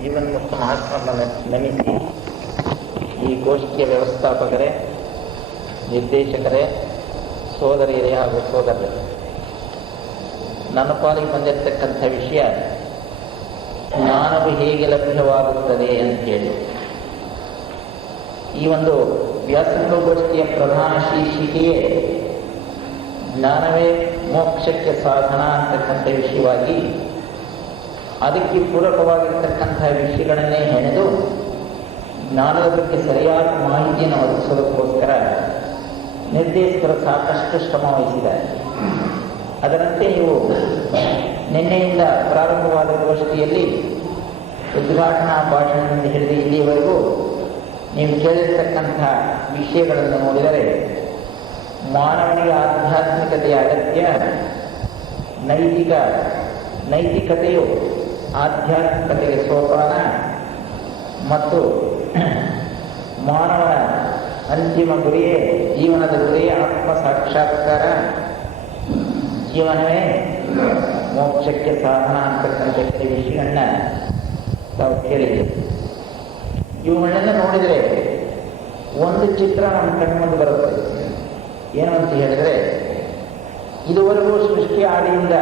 ಜೀವನ್ಮುಕ್ತ ಮಹಾತ್ಮರನ್ನು ನಮಿಸಿ ಈ ಗೋಷ್ಠಿಯ ವ್ಯವಸ್ಥಾಪಕರೇ, ನಿರ್ದೇಶಕರೇ, ಸೋದರಿಯರೇ ಹಾಗೂ ಸೋದರರೇ, ನನ್ನ ಪಾಲಿಗೆ ಬಂದಿರತಕ್ಕಂಥ ವಿಷಯ ಜ್ಞಾನವು ಹೇಗೆ ಲಭ್ಯವಾಗುತ್ತದೆ ಅಂತೇಳಿ. ಈ ಒಂದು ವ್ಯಾಸಂಗ ಗೋಷ್ಠಿಯ ಪ್ರಧಾನ ಶೀರ್ಷಿಕೆಯೇ ಜ್ಞಾನವೇ ಮೋಕ್ಷಕ್ಕೆ ಸಾಧನ ಅಂತಕ್ಕಂಥ ವಿಷಯವಾಗಿ ಅದಕ್ಕೆ ಪೂರಕವಾಗಿರ್ತಕ್ಕಂಥ ವಿಷಯಗಳನ್ನೇ ಹೆಣೆದು ಜ್ಞಾನದ ಬಗ್ಗೆ ಸರಿಯಾದ ಮಾಹಿತಿಯನ್ನು ಒದಗಿಸೋದಕ್ಕೋಸ್ಕರ ನಿರ್ದೇಶಕರು ಸಾಕಷ್ಟು ಶ್ರಮ ವಹಿಸಿದ್ದಾರೆ. ಅದರಂತೆ ನೀವು ನಿನ್ನೆಯಿಂದ ಪ್ರಾರಂಭವಾದ ಗೋಷ್ಠಿಯಲ್ಲಿ ಉದ್ಘಾಟನಾ ಭಾಷಣದಿಂದ ಹಿಡಿದು ಇಲ್ಲಿಯವರೆಗೂ ನೀವು ಕೇಳಿರ್ತಕ್ಕಂಥ ವಿಷಯಗಳನ್ನು ನೋಡಿದರೆ ಮಾನವನಿಗೆ ಆಧ್ಯಾತ್ಮಿಕತೆಯ ಅಗತ್ಯ, ನೈತಿಕತೆಯು ಆಧ್ಯಾತ್ಮಿಕತೆಗೆ ಸೋಪಾನ ಮತ್ತು ಮಾನವನ ಅಂತಿಮ ಗುರಿಯೇ, ಜೀವನದ ಗುರಿಯೇ ಆತ್ಮ ಸಾಕ್ಷಾತ್ಕಾರ, ಜೀವನವೇ ಮೋಕ್ಷಕ್ಕೆ ಸಾಧನ ಅಂತಕ್ಕಂಥ ಕೆಲವು ವಿಷಯಗಳನ್ನ ನಾವು ಕೇಳಿದ್ದೇವೆ. ಇವುಗಳನ್ನೆಲ್ಲ ನೋಡಿದರೆ ಒಂದು ಚಿತ್ರ ನಮ್ಮ ಕಣ್ಮುಂದೆ ಬರುತ್ತೆ. ಏನು ಅಂತ ಹೇಳಿದರೆ, ಇದುವರೆಗೂ ಸೃಷ್ಟಿ ಆದಿಯಿಂದ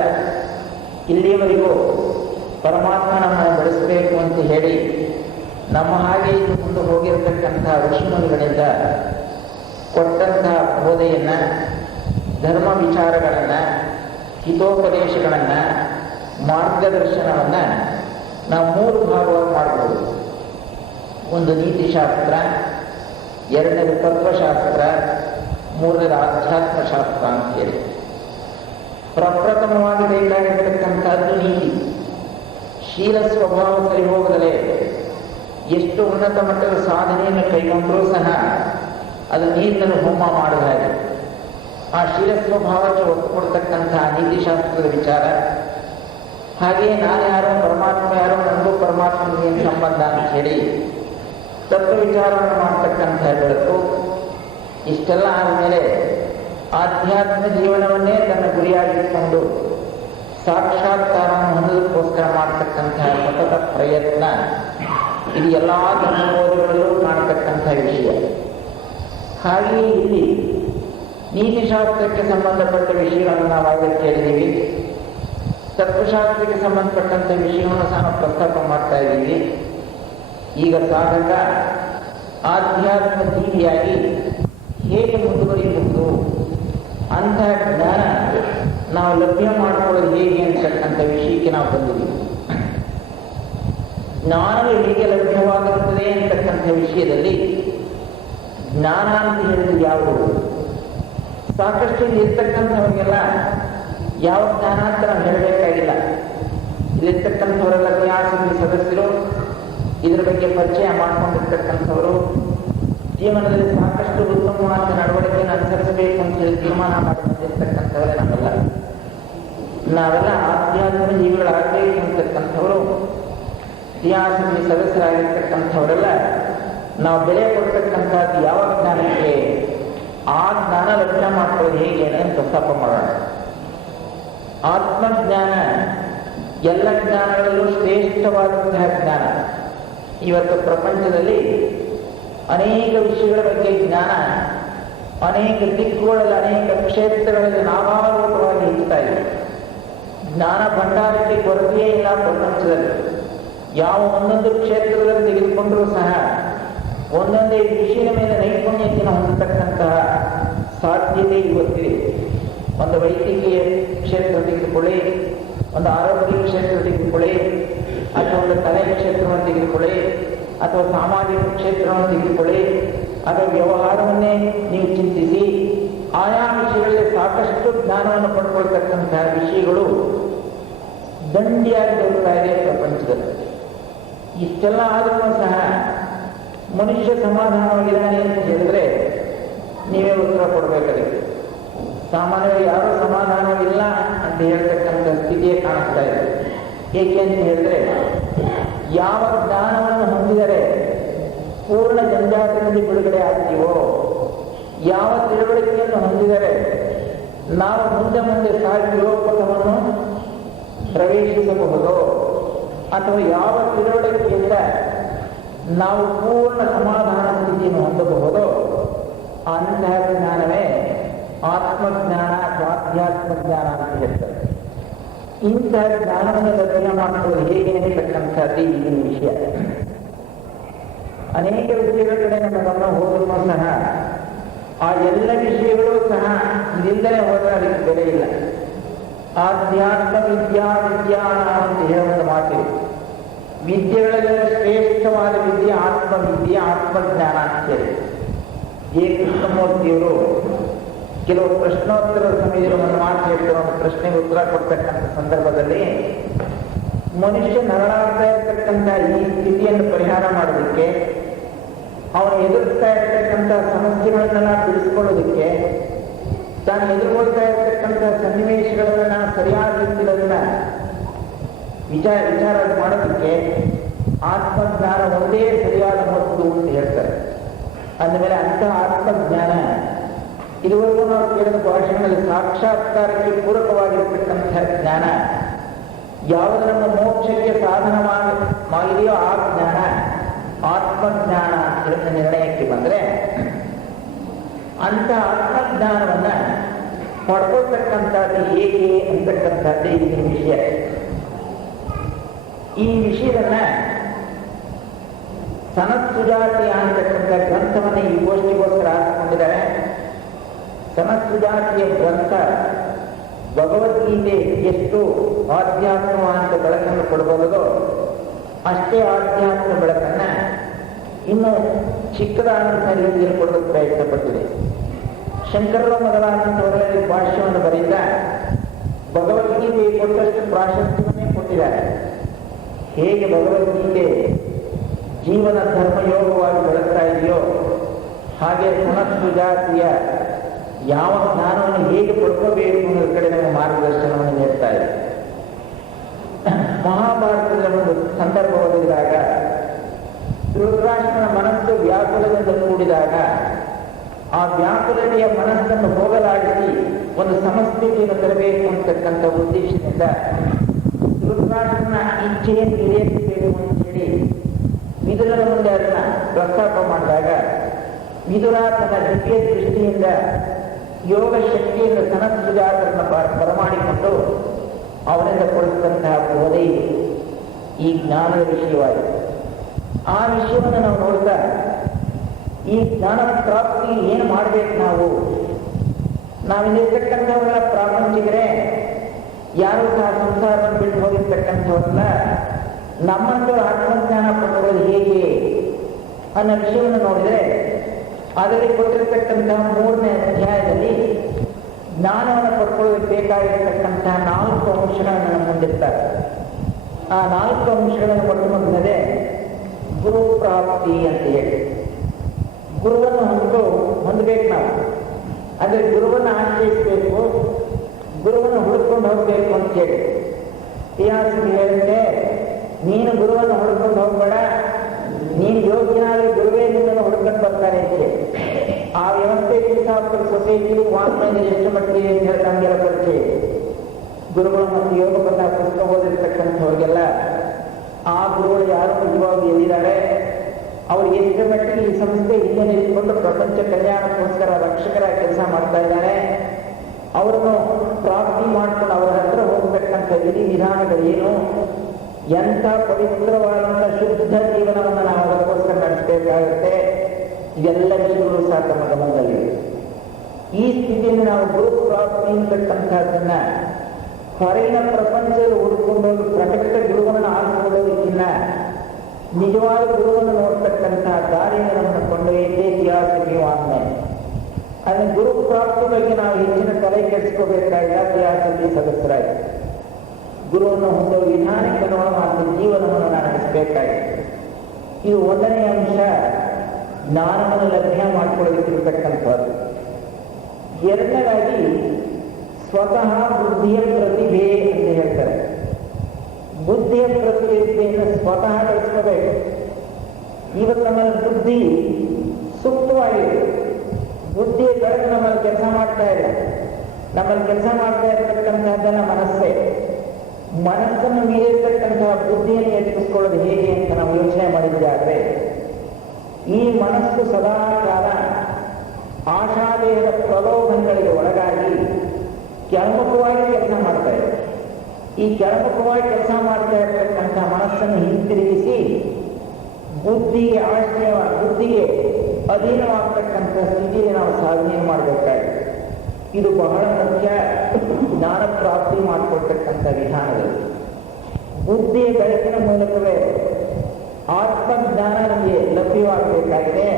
ಇಲ್ಲಿಯವರೆಗೂ ಪರಮಾತ್ಮ ನಮ್ಮನ್ನು ಬೆಳೆಸಬೇಕು ಅಂತ ಹೇಳಿ ನಮ್ಮ ಹಾಗೆ ಇದು ಮುಂದೆ ಹೋಗಿರತಕ್ಕಂಥ ಋಷಿಮುನಿಗಳಿಂದ ಕೊಟ್ಟಂತಹ ಬೋಧೆಯನ್ನು, ಧರ್ಮ ವಿಚಾರಗಳನ್ನು, ಹಿತೋಪದೇಶಗಳನ್ನು, ಮಾರ್ಗದರ್ಶನವನ್ನು ನಾವು ಮೂರು ಭಾಗವಾಗಿ ಮಾಡಬಹುದು. ಒಂದು ನೀತಿಶಾಸ್ತ್ರ, ಎರಡನೇದು ತತ್ವಶಾಸ್ತ್ರ, ಮೂರನೇದು ಆಧ್ಯಾತ್ಮಶಾಸ್ತ್ರ ಅಂತೇಳಿ. ಪ್ರಪ್ರಥಮವಾಗಿ ಬೇಕಾಗಿರ್ತಕ್ಕಂಥದ್ದು ನೀತಿ. ಶೀಲ ಸ್ವಭಾವ ಸರಿ ಹೋಗದಲೇ ಎಷ್ಟು ಉನ್ನತ ಮಟ್ಟದ ಸಾಧನೆಯನ್ನು ಕೈಗೊಂಡರೂ ಸಹ ಅದು ನೀರನ್ನು ಹೋಮ ಮಾಡಿದ ಹಾಗೆ. ಆ ಶೀಲ ಸ್ವಭಾವಕ್ಕೆ ಒತ್ತು ಕೊಡ್ತಕ್ಕಂತಹ ನೀತಿಶಾಸ್ತ್ರದ ವಿಚಾರ. ಹಾಗೆಯೇ ನಾನು ಯಾರೋ ಪರಮಾತ್ಮ ಯಾರೋ, ನನಗೂ ಪರಮಾತ್ಮನಿಗೆ ಸಂಬಂಧ ಅಂತ ಹೇಳಿ ತತ್ವ ವಿಚಾರವನ್ನು ಮಾಡತಕ್ಕಂಥ ಬೆಳಕು. ಇಷ್ಟೆಲ್ಲ ಆದಮೇಲೆ ಆಧ್ಯಾತ್ಮ ಜೀವನವನ್ನೇ ತನ್ನ ಗುರಿಯಾಗಿಟ್ಕೊಂಡು ಸಾಕ್ಷಾತ್ಕಾರವನ್ನು ಹೊಂದೋದಕ್ಕೋಸ್ಕರ ಮಾಡತಕ್ಕಂತಹ ಸತತ ಪ್ರಯತ್ನ, ಇದು ಎಲ್ಲ ಧರ್ಮಬೋಧಗಳಲ್ಲೂ ಕಾಣತಕ್ಕಂಥ ವಿಷಯ. ಹಾಗೆಯೇ ಇಲ್ಲಿ ನೀತಿಶಾಸ್ತ್ರಕ್ಕೆ ಸಂಬಂಧಪಟ್ಟ ವಿಷಯಗಳನ್ನು ನಾವು ಆಗ ಕೇಳಿದ್ದೀವಿ. ತತ್ವಶಾಸ್ತ್ರಕ್ಕೆ ಸಂಬಂಧಪಟ್ಟಂಥ ವಿಷಯವನ್ನು ಸಹ ಪ್ರಸ್ತಾಪ ಮಾಡ್ತಾ ಇದ್ದೀವಿ. ಈಗ ಸಾಧಕ ಆಧ್ಯಾತ್ಮ ಜೀವಿಯಾಗಿ ಹೇಗೆ ಮುಂದುವರಿಯಬಹುದು, ಅಂಥ ಜ್ಞಾನ ನಾವು ಲಭ್ಯ ಮಾಡಿಕೊಳ್ಳೋದು ಹೇಗೆ ಅಂತಕ್ಕಂಥ ವಿಷಯಕ್ಕೆ ನಾವು ಬಂದಿದ್ದೀವಿ. ಜ್ಞಾನವು ಹೇಗೆ ಲಭ್ಯವಾಗುತ್ತದೆ ಅಂತಕ್ಕಂಥ ವಿಷಯದಲ್ಲಿ ಜ್ಞಾನ ಅಂತ ಹೇಳಿದ್ರೆ ಯಾವುದು? ಸಾಕಷ್ಟು ಇರ್ತಕ್ಕಂಥವರಿಗೆಲ್ಲ ಯಾವ ಜ್ಞಾನ ಅಂತ ನಾವು ಹೇಳಬೇಕಾಗಿಲ್ಲ. ಇಲ್ಲಿರ್ತಕ್ಕಂಥವರೆಲ್ಲ ನ್ಯಾಸಮಿತಿ ಸದಸ್ಯರು, ಇದರ ಬಗ್ಗೆ ಪರಿಚಯ ಮಾಡಿಕೊಂಡಿರ್ತಕ್ಕಂಥವರು, ಜೀವನದಲ್ಲಿ ಸಾಕಷ್ಟು ಉತ್ತಮವಾದ ನಡವಳಿಕೆಯನ್ನು ಅನುಸರಿಸಬೇಕು ಅಂತ ಹೇಳಿ ತೀರ್ಮಾನ ಮಾಡಿ ಬಂದಿರ್ತಕ್ಕಂಥವರೇ ನಾವೆಲ್ಲ ಆಧ್ಯಾತ್ಮ ಜೀವಿಗಳಾಗಬೇಕು ಅಂತಕ್ಕಂಥವರು, ಇತಿಹಾಸದಲ್ಲಿ ಸದಸ್ಯರಾಗಿರ್ತಕ್ಕಂಥವರೆಲ್ಲ ನಾವು ಬೆಲೆ ಕೊಡ್ತಕ್ಕಂಥದ್ದು ಯಾವ ಜ್ಞಾನಕ್ಕೆ, ಆ ಜ್ಞಾನ ಲಭ್ಯ ಮಾಡ್ಕೊಳ್ಳೋದು ಹೇಗೆ ಅಂತ ಪ್ರಸ್ತಾಪ ಮಾಡೋಣ. ಆತ್ಮಜ್ಞಾನ ಎಲ್ಲ ಜ್ಞಾನಗಳಲ್ಲೂ ಶ್ರೇಷ್ಠವಾದಂತಹ ಜ್ಞಾನ. ಇವತ್ತು ಪ್ರಪಂಚದಲ್ಲಿ ಅನೇಕ ವಿಷಯಗಳ ಬಗ್ಗೆ ಜ್ಞಾನ ಅನೇಕ ದಿಕ್ಕುಗಳಲ್ಲಿ, ಅನೇಕ ಕ್ಷೇತ್ರಗಳಲ್ಲಿ ನಾನಾರೂಪವಾಗಿ ಹೆಚ್ಚುತ್ತಾ ಇದೆ. ಜ್ಞಾನ ಭಂಡಾರಕ್ಕೆ ಕೊರತೆಯೇ ಇಲ್ಲ ಪ್ರಪಂಚದಲ್ಲಿ. ಯಾವ ಒಂದೊಂದು ಕ್ಷೇತ್ರದಲ್ಲಿ ತೆಗೆದುಕೊಂಡರೂ ಸಹ ಒಂದೊಂದೇ ವಿಷಯದ ಮೇಲೆ ನೈಪುಣ್ಯತೆಯನ್ನು ಹೊಂದತಕ್ಕಂತಹ ಸಾಧ್ಯತೆ ಇವತ್ತಿದೆ. ಒಂದು ವೈದ್ಯಕೀಯ ಕ್ಷೇತ್ರ ತೆಗೆದುಕೊಳ್ಳಿ, ಒಂದು ಆರೋಗ್ಯ ಕ್ಷೇತ್ರ ತೆಗೆದುಕೊಳ್ಳಿ, ಅಥವಾ ಒಂದು ಕಲೆ ಕ್ಷೇತ್ರವನ್ನು ತೆಗೆದುಕೊಳ್ಳಿ, ಅಥವಾ ಸಾಮಾಜಿಕ ಕ್ಷೇತ್ರವನ್ನು ತೆಗೆದುಕೊಳ್ಳಿ, ಅಥವಾ ವ್ಯವಹಾರವನ್ನೇ ನೀವು ಚಿಂತಿಸಿ, ಆಯಾ ವಿಷಯಗಳಲ್ಲಿ ಸಾಕಷ್ಟು ಜ್ಞಾನವನ್ನು ಪಡ್ಕೊಳ್ತಕ್ಕಂತಹ ವಿಷಯಗಳು ದಂಡಿಯಾಗಿ ಹೋಗ್ತಾ ಇದೆ ಪ್ರಪಂಚದಲ್ಲಿ. ಇಷ್ಟೆಲ್ಲ ಆದರೂ ಸಹ ಮನುಷ್ಯ ಸಮಾಧಾನವಾಗಿದ್ದಾನೆ ಅಂತ ಹೇಳಿದ್ರೆ ನೀವೇ ಉತ್ತರ ಕೊಡಬೇಕಾಗಿದೆ. ಸಾಮಾನ್ಯವಾಗಿ ಯಾರೂ ಸಮಾಧಾನವಿಲ್ಲ ಅಂತ ಹೇಳ್ತಕ್ಕಂಥ ಸ್ಥಿತಿಯೇ ಕಾಣಿಸ್ತಾ ಇದೆ. ಏಕೆ ಅಂತ ಹೇಳಿದ್ರೆ, ಯಾವ ಜ್ಞಾನವನ್ನು ಹೊಂದಿದರೆ ಪೂರ್ಣ ಜಂಜಾಟದಲ್ಲಿ ಬಿಡುಗಡೆ ಆಗ್ತೀವೋ, ಯಾವ ತಿಳುವಳಿಕೆಯನ್ನು ಹೊಂದಿದರೆ ನಾವು ಮುಂದೆ ಮುಂದೆ ಸಾಗಿ ಲೋಕವನ್ನು ಪ್ರವೇಶಿಸಬಹುದು, ಅಥವಾ ಯಾವ ತಿಳುವಳಿಕೆಯಿಂದ ನಾವು ಪೂರ್ಣ ಸಮಾಧಾನ ಸ್ಥಿತಿಯನ್ನು ಹೊಂದಬಹುದೋ ಅಂತಹ ಜ್ಞಾನವೇ ಆತ್ಮಜ್ಞಾನ ಅಥವಾ ಆಧ್ಯಾತ್ಮ ಜ್ಞಾನ ಅಂತ ಹೇಳ್ತಾರೆ. ಇಂತಹ ಜ್ಞಾನವನ್ನು ರಚನೆ ಮಾಡುವುದು ಹೇಗೆ ಅಂತಕ್ಕಂಥದ್ದು ಈಗಿನ ವಿಷಯ. ಅನೇಕ ವಿಷಯಗಳ ಕಡೆ ನಮ್ಮ ಗಮನ ಹೋದರೂ ಸಹ ಆ ಎಲ್ಲ ವಿಷಯಗಳು ಸಹ ಇಲ್ಲಿಂದಲೇ ಹೋದರೆ ಅದಕ್ಕೆ ಬೆಲೆ ಇಲ್ಲ. ಆಧ್ಯಾತ್ಮ ವಿಜ್ಞಾನ ಅಂತ ಹೇಳುವ ಮಾತಿದೆ. ವಿದ್ಯೆಗಳೆಲ್ಲ ಶ್ರೇಷ್ಠವಾದ ವಿದ್ಯೆ ಆತ್ಮವಿದ್ಯೆ, ಆತ್ಮಜ್ಞಾನ ಅಂತ ಹೇಳಿ ಎ ಕೃಷ್ಣಮೂರ್ತಿಯವರು ಕೆಲವು ಪ್ರಶ್ನೋತ್ತರ ಸಮಯದಲ್ಲಿ ಒಂದು ಮಾತು ಹೇಳ್ತಾರೆ. ಒಂದು ಪ್ರಶ್ನೆಗೆ ಉತ್ತರ ಕೊಡ್ತಕ್ಕಂಥ ಸಂದರ್ಭದಲ್ಲಿ ಮನುಷ್ಯ ನರಳಾಗ್ತಾ ಇರ್ತಕ್ಕಂಥ ಈ ಸ್ಥಿತಿಯನ್ನು ಪರಿಹಾರ ಮಾಡೋದಕ್ಕೆ, ಅವನು ಎದುರಿಸ್ತಾ ಇರ್ತಕ್ಕಂಥ ಸಮಸ್ಯೆಗಳನ್ನೆಲ್ಲ ಬಿಡಿಸ್ಕೊಳ್ಳೋದಕ್ಕೆ, ತಾನು ಎದುರುಗೊಳ್ತಾ ಇರ್ತಕ್ಕಂಥ ಸನ್ನಿವೇಶಗಳನ್ನ ಸರಿಯಾದ ರೀತಿಯನ್ನ ವಿಚಾರ ಮಾಡೋದಕ್ಕೆ ಆತ್ಮಜ್ಞಾನ ಒಂದೇ ಸರಿಯಾದ ಮದ್ದು ಅಂತ ಹೇಳ್ತಾರೆ. ಅಂದಮೇಲೆ ಅಂತಹ ಆತ್ಮಜ್ಞಾನ ಇದುವರೆಗೂ ನಾವು ಕೇಳಿದ ಭಾಷೆಗಳಲ್ಲಿ ಸಾಕ್ಷಾತ್ಕಾರಕ್ಕೆ ಪೂರಕವಾಗಿರ್ತಕ್ಕಂಥ ಜ್ಞಾನ ಯಾವುದು ನಮ್ಮ ಮೋಕ್ಷಕ್ಕೆ ಸಾಧನವಾಗಿದೆಯೋ ಆ ಜ್ಞಾನ ಆತ್ಮಜ್ಞಾನ ಅಂತ ನಿರ್ಣಯಕ್ಕೆ ಬಂದರೆ, ಅಂತ ಆತ್ಮಜ್ಞಾನವನ್ನ ಪಡ್ಕೊಳ್ತಕ್ಕಂಥದ್ದು ಹೇಗೆ ಅಂತಕ್ಕಂಥದ್ದೇ ಈ ವಿಷಯ. ಈ ವಿಷಯದನ್ನ ಸನತ್ಸುಜಾತಿಯ ಅಂತಕ್ಕಂಥ ಗ್ರಂಥವನ್ನು ಈ ಗೋಷ್ಠಿಗೋಸ್ಕರ ಹಾಕಿಕೊಂಡಿದ್ದಾರೆ. ಸನತ್ಸುಜಾತಿಯ ಗ್ರಂಥ ಭಗವದ್ಗೀತೆ ಎಷ್ಟು ಆಧ್ಯಾತ್ಮ ಅಂತ ಬೆಳಕನ್ನು ಕೊಡಬಹುದೋ ಅಷ್ಟೇ ಆಧ್ಯಾತ್ಮ ಬೆಳಕನ್ನ ಇನ್ನು ಚಿಕ್ಕದಾದಂತಹ ರೀತಿಯಲ್ಲಿ ಕೊಡೋದಕ್ಕೆ ಪ್ರಯತ್ನ ಪಟ್ಟಿದೆ. ಶಂಕರರು ಮೊದಲಾದಂಥವರಲ್ಲಿ ಭಾಷ್ಯವನ್ನು ಬರೆದ ಭಗವದ್ಗೀತೆ ಕೊಟ್ಟಷ್ಟು ಪ್ರಾಶಸ್ತ್ಯವನ್ನೇ ಕೊಟ್ಟಿದ್ದಾರೆ. ಹೇಗೆ ಭಗವದ್ಗೀತೆ ಜೀವನ ಧರ್ಮಯೋಗವಾಗಿ ಬೆಳಗ್ತಾ ಇದೆಯೋ ಹಾಗೆ ಸನತ್ಸುಜಾತಿಯ ಯಾವ ಜ್ಞಾನವನ್ನು ಹೇಗೆ ಪಡ್ಕೋಬೇಕು ಅನ್ನೋದ್ರ ಕಡೆ ನಮ್ಮ ಮಾರ್ಗದರ್ಶನವನ್ನು ನೀಡ್ತಾ ಇದೆ. ಮಹಾಭಾರತದ ಒಂದು ಸಂದರ್ಭ ಒದಗಿದಾಗ ಧೃತರಾಷ್ಟ್ರನ ಮನಸ್ಸು ವ್ಯಾಕುಲದಿಂದ ಕೂಡಿದಾಗ ಆ ವ್ಯಾಕುಲತೆಯ ಮನಸ್ಸನ್ನು ಹೋಗಲಾಡಿಸಿ ಒಂದು ಸಮಸ್ಥಿತಿಯನ್ನು ತರಬೇಕು ಅಂತಕ್ಕಂಥ ಉದ್ದೇಶದಿಂದ ಧೃತರಾಷ್ಟ್ರನ ಇಚ್ಛೆಯನ್ನು ಈಡೇರಿಸಬೇಕು ಅಂತ ಹೇಳಿ ವಿದುರನ ಮುಂದೆ ಅದನ್ನ ಪ್ರಸ್ತಾಪ ಮಾಡಿದಾಗ ವಿದುರ ತನ್ನ ದಿವ್ಯ ದೃಷ್ಟಿಯಿಂದ ಯೋಗ ಶಕ್ತಿಯಿಂದ ಸನತ್ಸುಜಾತರನ್ನು ಬರಮಾಡಿಕೊಂಡು ಅವರಿಂದ ಕೊಡಿಸಿದಂತಹ ಬೋಧೆ ಈ ಜ್ಞಾನದ ವಿಷಯವಾಗಿದೆ. ಆ ವಿಷಯವನ್ನು ನಾವು ನೋಡ್ತಾ ಈ ಜ್ಞಾನ ಪ್ರಾಪ್ತಿ ಏನು ಮಾಡ್ಬೇಕು, ನಾವಿಲ್ಲಿರ್ತಕ್ಕಂಥವರೆಲ್ಲ ಪ್ರಾಪಂಚಿಕರೇ, ಯಾರು ಸಹ ಸಂಸಾರವನ್ನು ಬಿಟ್ಟು ಹೋಗಿರ್ತಕ್ಕಂಥವರೆಲ್ಲ ನಮ್ಮಂತೂ ಆತ್ಮಜ್ಞಾನ ಪಡೆಯುವುದು ಹೇಗೆ ಅನ್ನೋ ವಿಷಯವನ್ನು ನೋಡಿದರೆ ಅದರಲ್ಲಿ ಕೊಟ್ಟಿರ್ತಕ್ಕಂತಹ 3ನೇ ಅಧ್ಯಾಯದಲ್ಲಿ ಜ್ಞಾನವನ್ನು ಪಡ್ಕೊಳ್ಳೋದಕ್ಕೆ ಬೇಕಾಗಿರ್ತಕ್ಕಂತಹ 4 ಅಂಶಗಳನ್ನು ನಮ್ಮ ಮುಂದಿರ್ತಾರೆ. ಆ 4 ಅಂಶಗಳನ್ನು ಮೊಟ್ಟಮೊದಲೇ ಗುರು ಪ್ರಾಪ್ತಿ ಅಂತ ಹೇಳಿ, ಗುರುವನ್ನು ಹೊಂದಬೇಕು ನಾವು. ಅಂದರೆ ಗುರುವನ್ನು ಆಶ್ರಯಿಸಬೇಕು, ಗುರುವನ್ನು ಹುಡುಕೊಂಡು ಹೋಗ್ಬೇಕು ಅಂತ ಹೇಳಿ ಇತಿಹಾಸಕ್ಕೆ ಹೇಳಿದ್ರೆ, ನೀನು ಗುರುವನ್ನು ಹುಡುಕೊಂಡು ಹೋಗ್ಬೇಡ, ನೀನು ಯೋಗ್ಯನಾಗಿ ಗುರುವೇ ನಿನ್ನನ್ನು ಹುಡುಕೊಂಡು ಬರ್ತಾರೆ ಅಂತ ಹೇಳಿ ಆ ವ್ಯವಸ್ಥೆ ಸೊಸೈಟಿ ವಾಸ್ತವದಲ್ಲಿ ಎಷ್ಟು ಮಟ್ಟಿಗೆ ಅಂತ ಹೇಳಿ ನಮಗೆಲ್ಲ ಪರಿಚಯ. ಗುರುಗಳು ಮತ್ತು ಯೋಗ ಬಂದ ಪುಸ್ತಕ ಓದಿರ್ತಕ್ಕಂಥವ್ರಿಗೆಲ್ಲ ಆ ಗುರುಗಳು ಯಾರು ನಿಜವಾಗಿ ಎಲ್ಲಿದ್ದಾರೆ, ಅವರು ಎಷ್ಟು ಮಟ್ಟಿಗೆ ಈ ಸಂಸ್ಥೆ ಹಿಂದೆ ನಿಂತುಕೊಂಡು ಪ್ರಪಂಚ ಕಲ್ಯಾಣಕ್ಕೋಸ್ಕರ ರಕ್ಷಕರ ಕೆಲಸ ಮಾಡ್ತಾ ಇದ್ದಾರೆ, ಅವರನ್ನು ಪ್ರಾಪ್ತಿ ಮಾಡಿಕೊಂಡು ಅವರ ಹತ್ರ ಹೋಗ್ತಕ್ಕಂಥ ವಿಧಿ ವಿಧಾನಗಳೇನು, ಎಂಥ ಪವಿತ್ರವಾದಂಥ ಶುದ್ಧ ಜೀವನವನ್ನು ನಾವು ಅದಕ್ಕೋಸ್ಕರ ನಡೆಸಬೇಕಾಗುತ್ತೆ, ಇವೆಲ್ಲ ವಿಷಯಗಳು ಸಹ ತಮ್ಮ ಗಮನದಲ್ಲಿವೆ. ಈ ಸ್ಥಿತಿಯಲ್ಲಿ ನಾವು ಗುರು ಪ್ರಾಪ್ತಿ ಅಂತಕ್ಕಂಥದ್ದನ್ನ ಹೊರಗಿನ ಪ್ರಪಂಚದಲ್ಲಿ ಹುಡುಕೊಂಡೋಗಿ ಪ್ರಕಟ ಗುರುವನ್ನು ಆರಿಸಿಕೊಳ್ಳೋದಕ್ಕಿಂತ ನಿಜವಾದ ಗುರುವನ್ನು ನೋಡ್ತಕ್ಕಂತಹ ದಾರಿಯನ್ನು ನಮ್ಮನ್ನು ಕೊಂಡೊಯ್ಯದೇ ಇತಿಹಾಸಕ್ಕೆ ವಾಂಗ್ಮಯ. ಅದನ್ನು ಗುರು ಪ್ರಾಪ್ತಿ ಬಗ್ಗೆ ನಾವು ಹೆಚ್ಚಿನ ತಲೆ ಕೆಡಿಸ್ಕೋಬೇಕಾಗಿಲ್ಲ. ಇತಿಹಾಸದಲ್ಲಿ ಸದಸ್ಯರಾಗಿ ಗುರುವನ್ನು ಹೊಂದುವ ವಿಧಾನಕ್ಕೆ ಅನುಗುಣವಾದ ಜೀವನವನ್ನು ನಡೆಸಬೇಕಾಗಿದೆ. ಇದು 1ನೇ ಅಂಶ, ಜ್ಞಾನವನ್ನು ಲಭ್ಯ ಮಾಡಿಕೊಳ್ಳಬೇಕಿರತಕ್ಕಂಥದ್ದು. 2ನೇದಾಗಿ ಸ್ವತಃ ಬುದ್ಧಿಯ ಪ್ರತಿಭೆ ಅಂತ ಹೇಳ್ತಾರೆ. ಬುದ್ಧಿಯ ಪ್ರತಿಭೆಯನ್ನು ಸ್ವತಃ ಬೆಳೆಸ್ಕೋಬೇಕು. ಇವತ್ತು ನಮ್ಮಲ್ಲಿ ಬುದ್ಧಿ ಸೂಕ್ತವಾಗಿದೆ, ಬುದ್ಧಿಯ ಬೆಳಕು ನಮ್ಮಲ್ಲಿ ಕೆಲಸ ಮಾಡ್ತಾ ಇಲ್ಲ. ನಮ್ಮಲ್ಲಿ ಕೆಲಸ ಮಾಡ್ತಾ ಇರತಕ್ಕಂಥದ್ದೆಲ್ಲ ಮನಸ್ಸೇ. ಮನಸ್ಸನ್ನು ಮೀರಿರ್ತಕ್ಕಂತಹ ಬುದ್ಧಿಯನ್ನು ಎತ್ತಿಸ್ಕೊಳ್ಳೋದು ಹೇಗೆ ಅಂತ ನಾವು ಯೋಚನೆ ಮಾಡಿದ್ದಾದ್ರೆ, ಈ ಮನಸ್ಸು ಸದಾಕಾಲ ಆಶಾದೇಹದ ಪ್ರಲೋಭನೆಗಳಿಗೆ ಒಳಗಾಗಿ ಕೆಳಮುಖವಾಗಿ ಕೆಲಸ ಮಾಡ್ತಾ ಇದೆ. ಈ ಕೆಳಮುಖವಾಗಿ ಕೆಲಸ ಮಾಡ್ತಾ ಇರತಕ್ಕಂಥ ಮನಸ್ಸನ್ನು ಹಿಂತಿರುಗಿಸಿ ಬುದ್ಧಿಗೆ ಬುದ್ಧಿಗೆ ಅಧೀನವಾಗತಕ್ಕಂಥ ಸ್ಥಿತಿಗೆ ನಾವು ಸಾಧನೆ ಮಾಡಬೇಕಾಗಿದೆ. ಇದು ಬಹಳ ಮುಖ್ಯ. ಜ್ಞಾನ ಪ್ರಾಪ್ತಿ ಮಾಡಿಕೊಳ್ತಕ್ಕಂಥ ವಿಧಾನಗಳು ಬುದ್ಧಿಯ ಬೆಳಕಿನ ಮೂಲಕವೇ ಆತ್ಮಜ್ಞಾನ ನಮಗೆ ಲಭ್ಯವಾಗಬೇಕಾಗಿದೆ.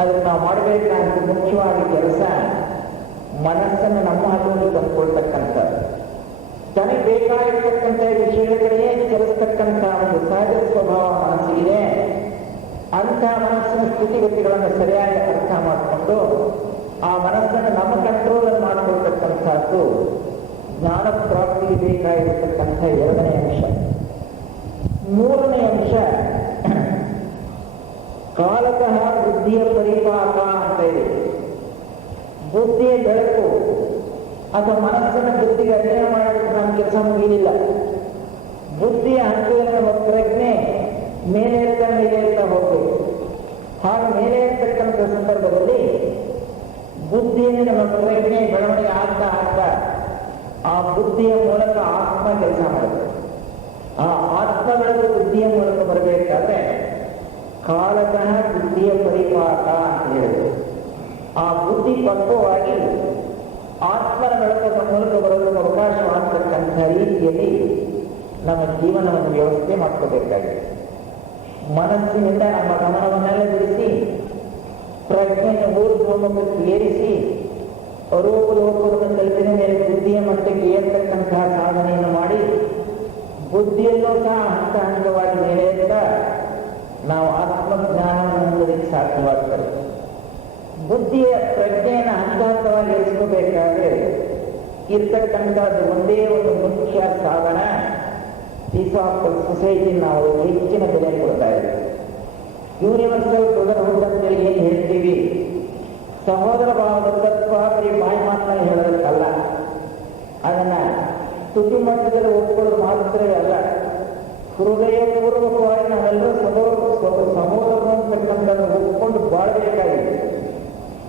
ಅದನ್ನು ನಾವು ಮಾಡಬೇಕಾದ ಮುಖ್ಯವಾದ ಕೆಲಸ ಮನಸ್ಸನ್ನು ನಮ್ಮ ಹತ್ತಿರ ತಂದುಕೊಳ್ತಕ್ಕಂಥ, ತನಗೆ ಬೇಕಾಗಿರ್ತಕ್ಕಂಥ ವಿಷಯಗಳೇ ಚಲಿಸ್ತಕ್ಕಂಥ ಒಂದು ಸಹಜ ಸ್ವಭಾವ ಮನಸ್ಸಿಗಿದೆ. ಅಂಥ ಮನಸ್ಸಿನ ಸ್ಥಿತಿಗತಿಗಳನ್ನು ಸರಿಯಾಗಿ ಅರ್ಥ ಮಾಡಿಕೊಂಡು ಆ ಮನಸ್ಸನ್ನು ನಮ್ಮ ಕಂಟ್ರೋಲಲ್ಲಿ ಮಾಡಿಕೊಳ್ತಕ್ಕಂಥದ್ದು ಜ್ಞಾನ ಪ್ರಾಪ್ತಿಗೆ ಬೇಕಾಗಿರತಕ್ಕಂಥ ಎರಡನೇ ಅಂಶ. ಮೂರನೇ ಅಂಶ ಕಾಲತಃ ಬುದ್ಧಿಯ ಪರಿಪಾಕ ಅಂತ ಇದೆ. ಬುದ್ಧಿಯ ಬೆಳಕು ಅಥವಾ ಮನಸ್ಸನ್ನು ಬುದ್ಧಿಗೆ ಅಧ್ಯಯನ ಮಾಡೋದಕ್ಕೆ ನಮ್ಮ ಕೆಲಸ ಮುಗಿಲಿಲ್ಲ. ಬುದ್ಧಿಯ ಹಂತದಲ್ಲಿ ನಮ್ಮ ಪ್ರಜ್ಞೆ ಮೇಲೇರ್ತಾ ಹೋಗಬೇಕು. ಹಾಗೆ ಮೇಲೆ ಇರ್ತಕ್ಕಂಥ ಸಂದರ್ಭದಲ್ಲಿ ಬುದ್ಧಿಯನ್ನು ನಮ್ಮ ಪ್ರಜ್ಞೆ ಬೆಳವಣಿಗೆ ಆಗ್ತಾ ಆ ಬುದ್ಧಿಯ ಮೂಲಕ ಆತ್ಮ ಕೆಲಸ ಮಾಡುತ್ತೆ. ಆ ಆತ್ಮಗಳು ಬುದ್ಧಿಯ ಮೂಲಕ ಬರಬೇಕಾದ್ರೆ ಕಾಲತಃ ಬುದ್ಧಿಯ ಪರಿಪಾಕ ಅಂತ ಹೇಳಿದ್ರು. ಆ ಬುದ್ಧಿ ಪಕ್ವವಾಗಿ ಆತ್ಮನ ಬೆಳಕದ ಮೂಲಕ ಬರೋದಕ್ಕೆ ಅವಕಾಶವಾಗತಕ್ಕಂಥ ರೀತಿಯಲ್ಲಿ ನಮ್ಮ ಜೀವನವನ್ನು ವ್ಯವಸ್ಥೆ ಮಾಡ್ಕೋಬೇಕಾಗಿದೆ. ಮನಸ್ಸಿನಿಂದ ನಮ್ಮ ಗಮನವನ್ನೆಲ್ಲ ಬಿಡಿಸಿ ಪ್ರಜ್ಞೆಯನ್ನು ಊರ್ಧ್ವಮುಖಕ್ಕೆ ಏರಿಸಿ ಅರೂಪಲೋಕವನ್ನು ತಲುಪಿನ ಮೇಲೆ ಬುದ್ಧಿಯ ಮಟ್ಟಕ್ಕೆ ಏರ್ತಕ್ಕಂತಹ ಸಾಧನೆಯನ್ನು ಮಾಡಿ ಬುದ್ಧಿಯಲ್ಲೂ ಸಹ ಹಂತ ಹಂತವಾಗಿ ಮೇಲೆತ್ತ ನಾವು ಆತ್ಮಜ್ಞಾನವನ್ನು ಹೊಂದೋದಕ್ಕೆ ಸಾಧ್ಯವಾಗ್ತದೆ. ಬುದ್ಧಿಯ ಪ್ರಜ್ಞೆಯನ್ನು ಹಂತ ಹಂತವಾಗಿ ಏರಿಸ್ಕೋಬೇಕಾದ್ರೆ ಇರ್ತಕ್ಕಂಥದ್ದು ಒಂದೇ ಒಂದು ಮುಖ್ಯ ಸಾಧನ. ಥಿಯೋಸಾಫಿಕಲ್ ಸೊಸೈಟಿ ನಾವು ಹೆಚ್ಚಿನ ಬೆಲೆ ಕೊಡ್ತಾ ಇದ್ದೀವಿ. ಯೂನಿವರ್ಸಲ್ ಬ್ರದರ್ಹುಡ್ ಅಂತೇಳಿ ಏನು ಹೇಳ್ತೀವಿ, ಸಹೋದರ ಭಾವದ ತತ್ವ ಬರೀ ಬಾಯಿ ಮಾತನಾಡಿ ಹೇಳೋದಕ್ಕಲ್ಲ, ಅದನ್ನ ತುಟಿ ಮಟ್ಟದಲ್ಲಿ ಒಪ್ಕೊಳ್ಳೋದು ಮಾತ್ರವೇ ಅಲ್ಲ, ಹೃದಯಪೂರ್ವಕವಾಗಿ ನಾವೆಲ್ಲರೂ ಸಹೋದರರು ಅಂತಕ್ಕಂಥದ್ದು ಒಪ್ಕೊಂಡು ಬಾಳಬೇಕಾಗಿದೆ.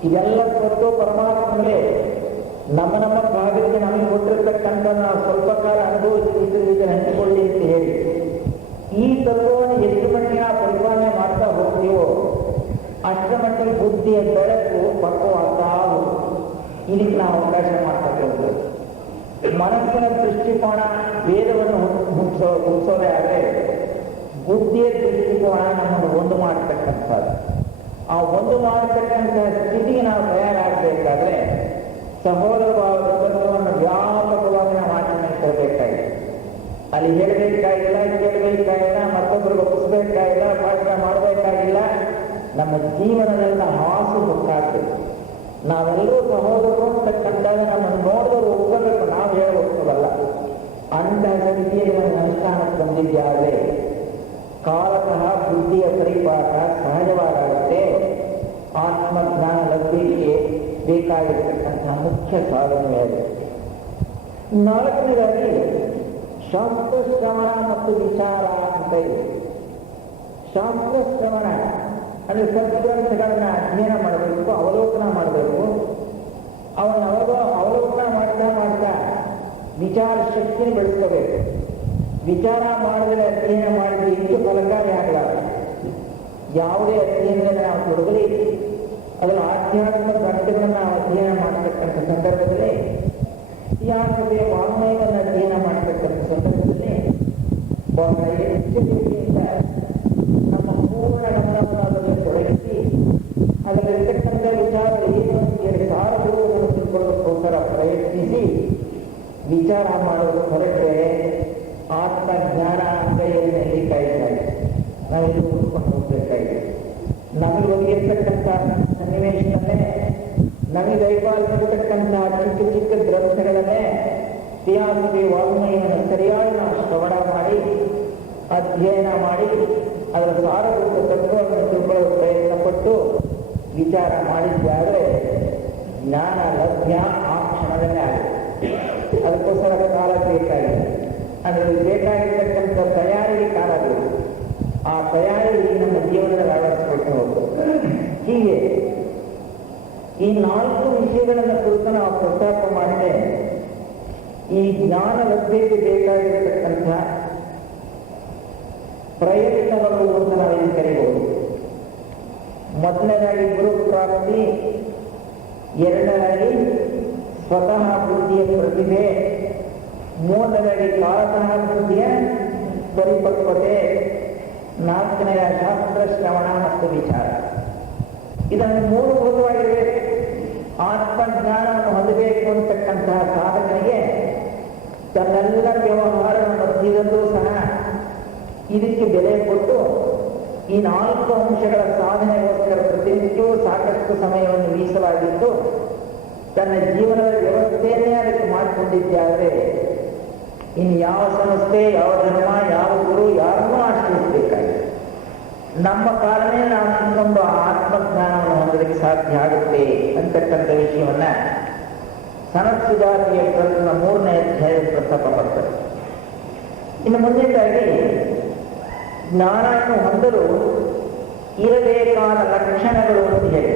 ಇದೆಲ್ಲ ಸ್ವತ್ತು ಪರಮಾತ್ಮನೇ ನಮ್ಮ ಭಾಗಕ್ಕೆ ನಮಗೆ ಕೊಟ್ಟಿರ್ತಕ್ಕಂಥ ನಾವು ಸ್ವಲ್ಪ ಕಾಲ ಅನುಭವಿಸಿ ಹಂಚಿಕೊಳ್ಳಿ ಅಂತ ಹೇಳಿ ಈ ತತ್ವವನ್ನು ಎಷ್ಟು ಮಟ್ಟಿಗೆ ನಾವು ಪರಿಪಾಲನೆ ಮಾಡ್ತಾ ಹೋಗ್ತೀವೋ ಅಷ್ಟರ ಮಟ್ಟಿಗೆ ಬುದ್ಧಿಯ ಬೆಳಕು ಪಕ್ವವಾಗ್ತಾ ಹೋಗುತ್ತೆ. ಇದಕ್ಕೆ ನಾವು ಅವಕಾಶ ಮಾಡ್ತಾ ಹೋಗ್ಬೋದು. ಮನಸ್ಸಿನ ದೃಷ್ಟಿಕೋನ ವೇದವನ್ನು ಮುಗಿಸೋದೇ ಆದರೆ ಬುದ್ಧಿಯ ದೃಷ್ಟಿಕೋನ ನಮ್ಮನ್ನು ಒಂದು ಮಾಡತಕ್ಕಂಥದ್ದು. ಆ ಒಂದು ಮಾಡತಕ್ಕಂಥ ಸ್ಥಿತಿಗೆ ನಾವು ತಯಾರಾಗಬೇಕಾದ್ರೆ ಸಹೋದರ ಭಾವದ ತತ್ವವನ್ನು ವ್ಯಾಪಕವಾಗಿ ನಾವು ಆಚರಣೆ ತರಬೇಕಾಗಿದೆ. ಅಲ್ಲಿ ಹೇಳಬೇಕಾಗಿಲ್ಲ, ಕೇಳಬೇಕಾಗಿಲ್ಲ, ಮತ್ತೊಬ್ಬರಿಗೆ ಒಪ್ಪಿಸ್ಬೇಕಾಗಿಲ್ಲ, ಭಾಷಣ ಮಾಡಬೇಕಾಗಿಲ್ಲ. ನಮ್ಮ ಜೀವನದಲ್ಲಿ ಹಾಸು ಗೊತ್ತಾಗ್ತದೆ. ನಾವೆಲ್ಲರೂ ಸಹೋದರರು ಅಂತಕ್ಕಂಥಾಗ ನಮ್ಮನ್ನು ನೋಡಿದವರು ಒಪ್ಪಬೇಕು, ನಾವು ಹೇಳ ಒಪ್ಪಲ್ಲ. ಅಂತಹ ಸ್ಥಿತಿಯಲ್ಲಿ ನಮ್ಮ ಅನುಷ್ಠಾನಕ್ಕೆ ಬಂದಿದ್ದಾದರೆ ಕಾಲತಃ ಬುದ್ಧಿಯ ಪರಿಪಾಕ ಸಹಜವಾಗುತ್ತೆ. ಆತ್ಮಜ್ಞಾನ ಲಭ್ಯಕ್ಕೆ ಬೇಕಾಗಿರ್ತಕ್ಕಂತಹ ಮುಖ್ಯ ಸಾಧನೆ ಅದು. ನಾಲ್ಕನೇದಾಗಿ ಶಾಸ್ತ್ರಶ್ರವಣ ಮತ್ತು ವಿಚಾರ ಅಂತ ಇದೆ. ಶಾಸ್ತ್ರಶ್ರವಣ ಅಂದರೆ ಸತ್ಗ್ರಂಥಗಳನ್ನ ಅಧ್ಯಯನ ಮಾಡಬೇಕು, ಅವಲೋಕನ ಮಾಡಬೇಕು. ಅವನ್ನ ಅವಲೋಕನ ಮಾಡ್ತಾ ವಿಚಾರ ಶಕ್ತಿನ ಬೆಳೆಸ್ಕೋಬೇಕು. ವಿಚಾರ ಮಾಡಿದರೆ ಅಧ್ಯಯನ ಮಾಡಿದ್ರೆ ಇನ್ನೂ ಫಲಕಾರಿ ಆಗಲಾರ. ಯಾವುದೇ ಅಧ್ಯಯನದಲ್ಲಿ ನಾವು ತೊಡಗಲಿ, ಅದರ ಆಧ್ಯಾತ್ಮಿಕ ಗ್ರಂಥಗಳನ್ನು ನಾವು ಅಧ್ಯಯನ ಮಾಡತಕ್ಕಂಥ ಸಂದರ್ಭದಲ್ಲಿ, ಇತಿಹಾಸದ ವಾಂಗ್ಮಯವನ್ನು ಅಧ್ಯಯನ ಮಾಡತಕ್ಕಂಥ ಸಂದರ್ಭದಲ್ಲಿ ಬಹಳ ಎಚ್ಚರಿಕೆಯಿಂದ ನಮ್ಮ ಪೂರ್ಣ ಗಮನವನ್ನು ಅದನ್ನು ತೊಡಗಿಸಿ ಅದರಲ್ಲಿರ್ತಕ್ಕಂಥ ವಿಚಾರಗಳು ಏನು ಅಂತೇಳಿ ಸಾರಭೂತವನ್ನು ತಿಳ್ಕೊಳ್ಳೋದಕ್ಕೋಸ್ಕರ ಪ್ರಯತ್ನಿಸಿ ವಿಚಾರ ಮಾಡೋದು ಹೊರಟರೆ ಆತ್ಮಜ್ಞಾನ ಅಂಗೈಯಲ್ಲಿ ನೆಲ್ಲಿಕಾಯಿದ್ದಾರೆ. ನಾವಿಲ್ಲಿ ಹುಡ್ಕೊಂಡು ಹೋಗ್ಬೇಕಾಗಿದೆ. ನಮಗೆ ಒದಗಿರ್ತಕ್ಕಂಥ ಸನ್ನಿವೇಶಗಳನ್ನೇ, ನಮಗೆ ದೈವಾಲಿರ್ತಕ್ಕಂಥ ಚಿಕ್ಕ ಗ್ರಂಥಗಳನ್ನೇ ಇತಿಹಾಸದ ವಾಂಗ್ಮಯವನ್ನು ಸರಿಯಾಗಿ ನಾವು ಶ್ರವಣ ಮಾಡಿ ಅಧ್ಯಯನ ಮಾಡಿ ಅದರ ಸಾರಭೂತ ತತ್ವವನ್ನು ತಿಳ್ಕೊಳ್ಳೋ ಪ್ರಯತ್ನ ಪಟ್ಟು ವಿಚಾರ ಮಾಡಿದ್ದಾದರೆ ಜ್ಞಾನ ಲಭ್ಯ ಆ ಕ್ಷಣದಲ್ಲೇ ಆಗುತ್ತೆ. ಅದಕ್ಕೋಸ್ಕರ ಕಾಲ ಬೇಕಾಗಿದೆ. ಅದರಲ್ಲಿ ಬೇಕಾಗಿರ್ತಕ್ಕಂಥ ತಯಾರಿಗೆ ಕಾಲ ಬೇಕು. ಆ ತಯಾರಿ ನಮ್ಮ ಜೀವನದಲ್ಲಿ ಅಳವಡಿಸ್ಕೊಳ್ತಾ ಹೋಗ್ಬೇಕು. ಹೀಗೆ ಈ 4 ವಿಷಯಗಳನ್ನು ಕುರಿತು ನಾವು ಪ್ರಸ್ತಾಪ ಮಾಡಿದ್ರೆ ಈ ಜ್ಞಾನ ಲಭ್ಯತೆ ಬೇಕಾಗಿರತಕ್ಕಂಥ ಪ್ರಯತ್ನಗಳು ಅಂತ ನಾವೇನು ಕರೀಬಹುದು. ಮೊದಲನೇದಾಗಿ ಗುರು ಪ್ರಾಪ್ತಿ, ಎರಡನೇದಾಗಿ ಸ್ವತಃ ಬುದ್ಧಿಯ ಪ್ರತಿಭೆ, ಮೂರನೇದಾಗಿ ಕಾಲತಃ ಬುದ್ಧಿಯ ಪರಿಪಕ್ವತೆ, ನಾಲ್ಕನೆಯ ಶಾಸ್ತ್ರ ಶ್ರವಣ ಮತ್ತು ವಿಚಾರ. ಇದನ್ನು ಮೂಲಭೂತವಾಗಿರಬೇಕು. ಆತ್ಮಜ್ಞಾನವನ್ನು ಹೊಂದಬೇಕು ಅಂತಕ್ಕಂತಹ ಸಾಧಕನಿಗೆ ತನ್ನೆಲ್ಲ ವ್ಯವಹಾರ ಮಧ್ಯದಲ್ಲೂ ಸಹ ಇದಕ್ಕೆ ಬೆಲೆ ಕೊಟ್ಟು ಈ 4 ಅಂಶಗಳ ಸಾಧನೆಗೋಸ್ಕರ ಪ್ರತಿನಿತ್ಯವೂ ಸಾಕಷ್ಟು ಸಮಯವನ್ನು ಮೀಸಲಾಗಿದ್ದು ತನ್ನ ಜೀವನದ ವ್ಯವಸ್ಥೆಯನ್ನೇ ಅದಕ್ಕೆ ಮಾಡಿಕೊಂಡಿದ್ದಾದರೆ ಇನ್ನು ಯಾವ ಸಂಸ್ಥೆ, ಯಾವ ಧರ್ಮ, ಯಾವ ಗುರು ಯಾರನ್ನೂ ಆಶ್ರಯಿಸಬೇಕಾಗಿದೆ. ನಮ್ಮ ಕಾಲನೇ ನಾವು ನಿಂತ್ಕೊಂಡು ಆತ್ಮಜ್ಞಾನವನ್ನು ಹೊಂದಲಿಕ್ಕೆ ಸಾಧ್ಯ ಆಗುತ್ತೆ ಅಂತಕ್ಕಂಥ ವಿಷಯವನ್ನ ಸನತ್ ಸುಧಾರಿಯ ಪ್ರಕರಣ 3ನೇ ಅಧ್ಯಾಯ ಪ್ರಸ್ತಾಪ ಮಾಡ್ತಾರೆ. ಇನ್ನು ಮುಂದಿನದಾಗಿ ಜ್ಞಾನವನ್ನು ಹೊಂದಲು ಇರಬೇಕಾದ ಲಕ್ಷಣಗಳು ಅಂತ ಹೇಳಿ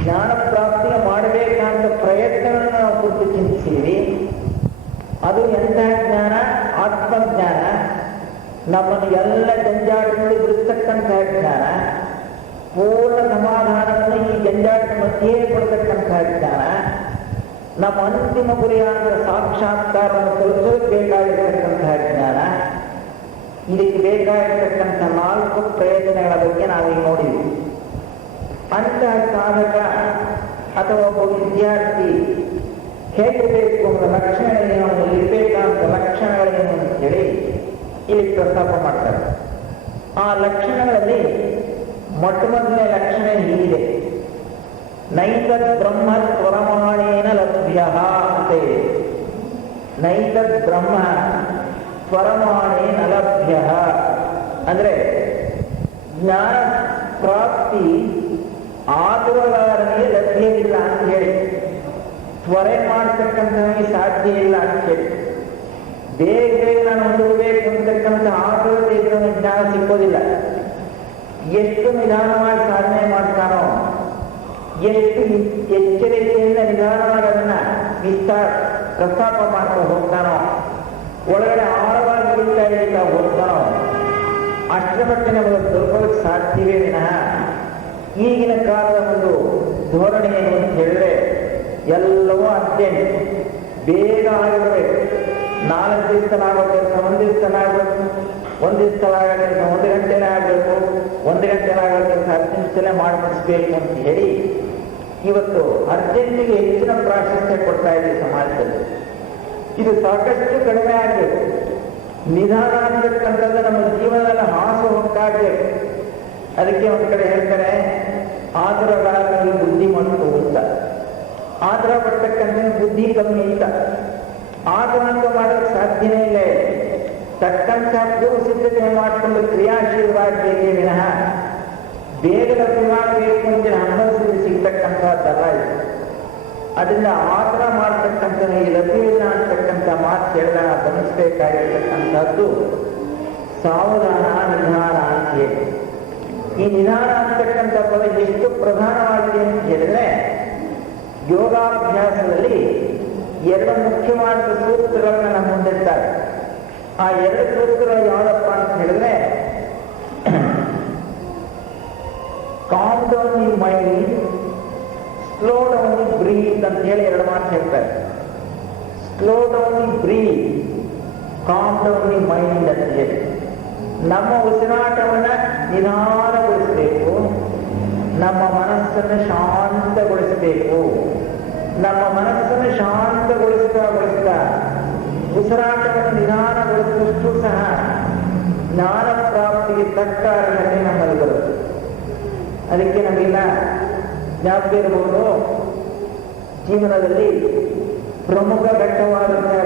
ಜ್ಞಾನ ಪ್ರಾಪ್ತಿಗೆ ಮಾಡಬೇಕಾದ ಪ್ರಯತ್ನಗಳನ್ನು ನಾವು ಕುರಿತು ಚಿಂತಿಸಿದ್ವಿ. ಅದು ಎಂತಹ ಜ್ಞಾನ? ಆತ್ಮಜ್ಞಾನ. ನಮ್ಮನ್ನು ಎಲ್ಲ ಜಂಜಾಟದಲ್ಲಿ ಬಿಡಿಸ್ತಕ್ಕಂತಹ ಜ್ಞಾನ, ಪೂರ್ಣ ಸಮಾಧಾನವನ್ನು ಈ ಜಂಜಾಟ ಮಧ್ಯೆ ಕೊಡ್ತಕ್ಕಂತಹ ಜ್ಞಾನ, ನಮ್ಮ ಅಂತಿಮ ಗುರಿಯಾದ ಸಾಕ್ಷಾತ್ಕಾರವನ್ನು ತಲುಪಲು ಬೇಕಾಗಿರತಕ್ಕಂತಹ ಜ್ಞಾನ. ಇದಕ್ಕೆ ಬೇಕಾಗಿರತಕ್ಕಂಥ 4 ಪ್ರಯೋಜನಗಳ ಬಗ್ಗೆ ನಾವೀಗ ನೋಡಿದ್ವಿ. ಅಂತಹ ಸಾಧಕ ಅಥವಾ ಒಬ್ಬ ವಿದ್ಯಾರ್ಥಿ ಹೇಗಿರಬೇಕು ಅನ್ನೋ ಲಕ್ಷಣಗಳೇನು, ಇರಬೇಕಾದ ಲಕ್ಷಣಗಳೇನು ಅಂತ ಹೇಳಿ ಇಲ್ಲಿ ಪ್ರಸ್ತಾಪ ಮಾಡ್ತಾರೆ. ಆ ಲಕ್ಷಣಗಳಲ್ಲಿ ಮೊಟ್ಟಮೊದಲನೇ ಲಕ್ಷಣ ಹೀಗಿದೆ: ನೈತದ್ ಬ್ರಹ್ಮ ಸ್ವರಮಾಣೇನ ಲಭ್ಯ ಅಂತ ಇದೆ. ನೈತದ್ ಬ್ರಹ್ಮ ಸ್ವರಮಾಣೇನ ಲಭ್ಯ ಅಂದ್ರೆ ಜ್ಞಾನ ಪ್ರಾಪ್ತಿ ಆತುರಗಾರನಿಗೆ ಲಭ್ಯವಿಲ್ಲ ಅಂತ ಹೇಳಿ, ತ್ವರೆ ಮಾಡತಕ್ಕಂಥವನಿಗೆ ಸಾಧ್ಯ ಇಲ್ಲ ಅಂತ ಹೇಳಿ, ಬೇಗ ಬೇಗ ನಾನು ಹೊಂದಬೇಕು ಅಂತಕ್ಕಂಥ ಆತುರತೆ ಇದ್ದರೆ ಜ್ಞಾನ ಸಿಕ್ಕೋದಿಲ್ಲ. ಎಷ್ಟು ನಿಧಾನವಾಗಿ ಸಾಧನೆ ಮಾಡ್ತಾನೋ, ಎಷ್ಟು ಎಚ್ಚರಿಕೆಯಿಂದ ನಿಧಾನವಾಗಿ ಅದನ್ನ ಪ್ರಸ್ತಾಪ ಮಾಡ್ತಾ ಹೋಗ್ತಾನೋ, ಒಳಗಡೆ ಆಳವಾಗಿ ಇಳಿತಾ ಹೋಗ್ತಾನೋ, ಅಷ್ಟರ ಮಟ್ಟಿಗೆ ನಮಗೆ ತಲುಪೋದಕ್ಕೆ ಸಾಧ್ಯವೇ ವಿನಃ ಈಗಿನ ಕಾಲದ ಒಂದು ಧೋರಣೆ ಏನು ಅಂತ ಹೇಳಿದ್ರೆ ಎಲ್ಲವೂ ಅರ್ಜೆಂಟ್, ಬೇಗ ಆಗಿರಬೇಕು. 4 ದಿವಸದಲ್ಲಾಗೋ ಕೆಲಸ 1 ದಿವಸದಲ್ಲಾಗಬೇಕು, 1 ದಿವಸದಲ್ಲಾಗೋ ಕೆಲಸ 1 ಗಂಟೆನೇ ಆಗಬೇಕು, 1 ಗಂಟೆಲಾಗೋ ಕೆಲಸ 10 ನಿಮಿಷದಲ್ಲೇ ಮಾಡಿಸ್ಬೇಕು ಅಂತ ಹೇಳಿ ಇವತ್ತು ಅರ್ಜೆಂಟಿಗೆ ಹೆಚ್ಚಿನ ಪ್ರಾಶಸ್ತ್ಯ ಕೊಡ್ತಾ ಇದೆ ಸಮಾಜದಲ್ಲಿ. ಇದು ಸಾಕಷ್ಟು ಕಡಿಮೆ ಆಗಬೇಕು. ನಿಧಾನ ಅಂತಕ್ಕಂಥದ್ದು ನಮ್ಮ ಜೀವನದಲ್ಲಿ ಹಾಸು ಹೊಕ್ಕಾಗಬೇಕು. ಅದಕ್ಕೆ ಒಂದು ಕಡೆ ಹೇಳ್ತಾರೆ, ಆತುರಗಾರನಲ್ಲಿ ಬುದ್ಧಿಮಂತು ಅಂತ. ಆತುರ ಪಡ್ತಕ್ಕಂಥ ಬುದ್ಧಿ ಕಮ್ಮಿ ಅಂತ. ಆತುರ ಅಂತ ಮಾಡೋಕ್ಕೆ ಸಾಧ್ಯನೇ ಇಲ್ಲ. ತಕ್ಕಂಥ ಪೂರ್ವ ಸಿದ್ಧತೆ ಮಾಡಿಕೊಂಡು ಕ್ರಿಯಾಶೀಲವಾಗಬೇಕೇ ವಿನಃ ಬೇಗ ಲಭ್ಯವಾಗಬೇಕು ಅಂತ ಹಂಬಲಿಸಿ ಸಿಗ್ತಕ್ಕಂಥದ್ದಲ್ಲ ಇದು. ಅದರಿಂದ ಆತುರ ಮಾಡತಕ್ಕಂಥ ಲಭ್ಯವಿಲ್ಲ ಅಂತಕ್ಕಂಥ ಮಾತು ಹೇಳಿದಾಗ ಗಮನಿಸಬೇಕಾಗಿರ್ತಕ್ಕಂಥದ್ದು ಸಾವಧಾನ, ನಿಧಾನ ಅಂತ ಹೇಳಿ. ಈ ನಿಧಾನ ಅಂತಕ್ಕಂಥ ಪದ ಎಷ್ಟು ಪ್ರಧಾನವಾಗಿದೆ ಅಂತ ಹೇಳಿದ್ರೆ, ಯೋಗಾಭ್ಯಾಸದಲ್ಲಿ 2 ಮುಖ್ಯವಾದ ಸೂತ್ರಗಳನ್ನ ನಮ್ಮ ಮುಂದಿರ್ತಾರೆ. ಆ 2 ಸೂತ್ರಗಳು ಯಾವುದಪ್ಪ ಅಂತ ಹೇಳಿದ್ರೆ, calm down the mind, slow down the breath ಅಂತ ಹೇಳಿ 2 ಮಾತು ಹೇಳ್ತಾರೆ. Slow down the breath, calm down the mind ಅಂತ ಹೇಳಿ. ನಮ್ಮ ಉಸಿರಾಟವನ್ನ ನಿಧಾನಗೊಳಿಸಬೇಕು, ನಮ್ಮ ಮನಸ್ಸನ್ನು ಶಾಂತಗೊಳಿಸಬೇಕು. ನಮ್ಮ ಮನಸ್ಸನ್ನು ಶಾಂತಗೊಳಿಸ್ತಾ ಉಸಿರಾಟವನ್ನು ನಿಧಾನಗೊಳಿಸಿದಷ್ಟು ಸಹ ಜ್ಞಾನ ಪ್ರಾಪ್ತಿಗೆ ತಕ್ಕ ಅರ್ಹತೆ ನಮ್ಮಲ್ಲಿ ಬರುತ್ತೆ. ಅದಕ್ಕೆ ನಮಗೆಲ್ಲ ಜ್ಞಾಪಕ ಇರಬಹುದು, ಜೀವನದಲ್ಲಿ ಪ್ರಮುಖ ಘಟ್ಟವಾದಂತಹ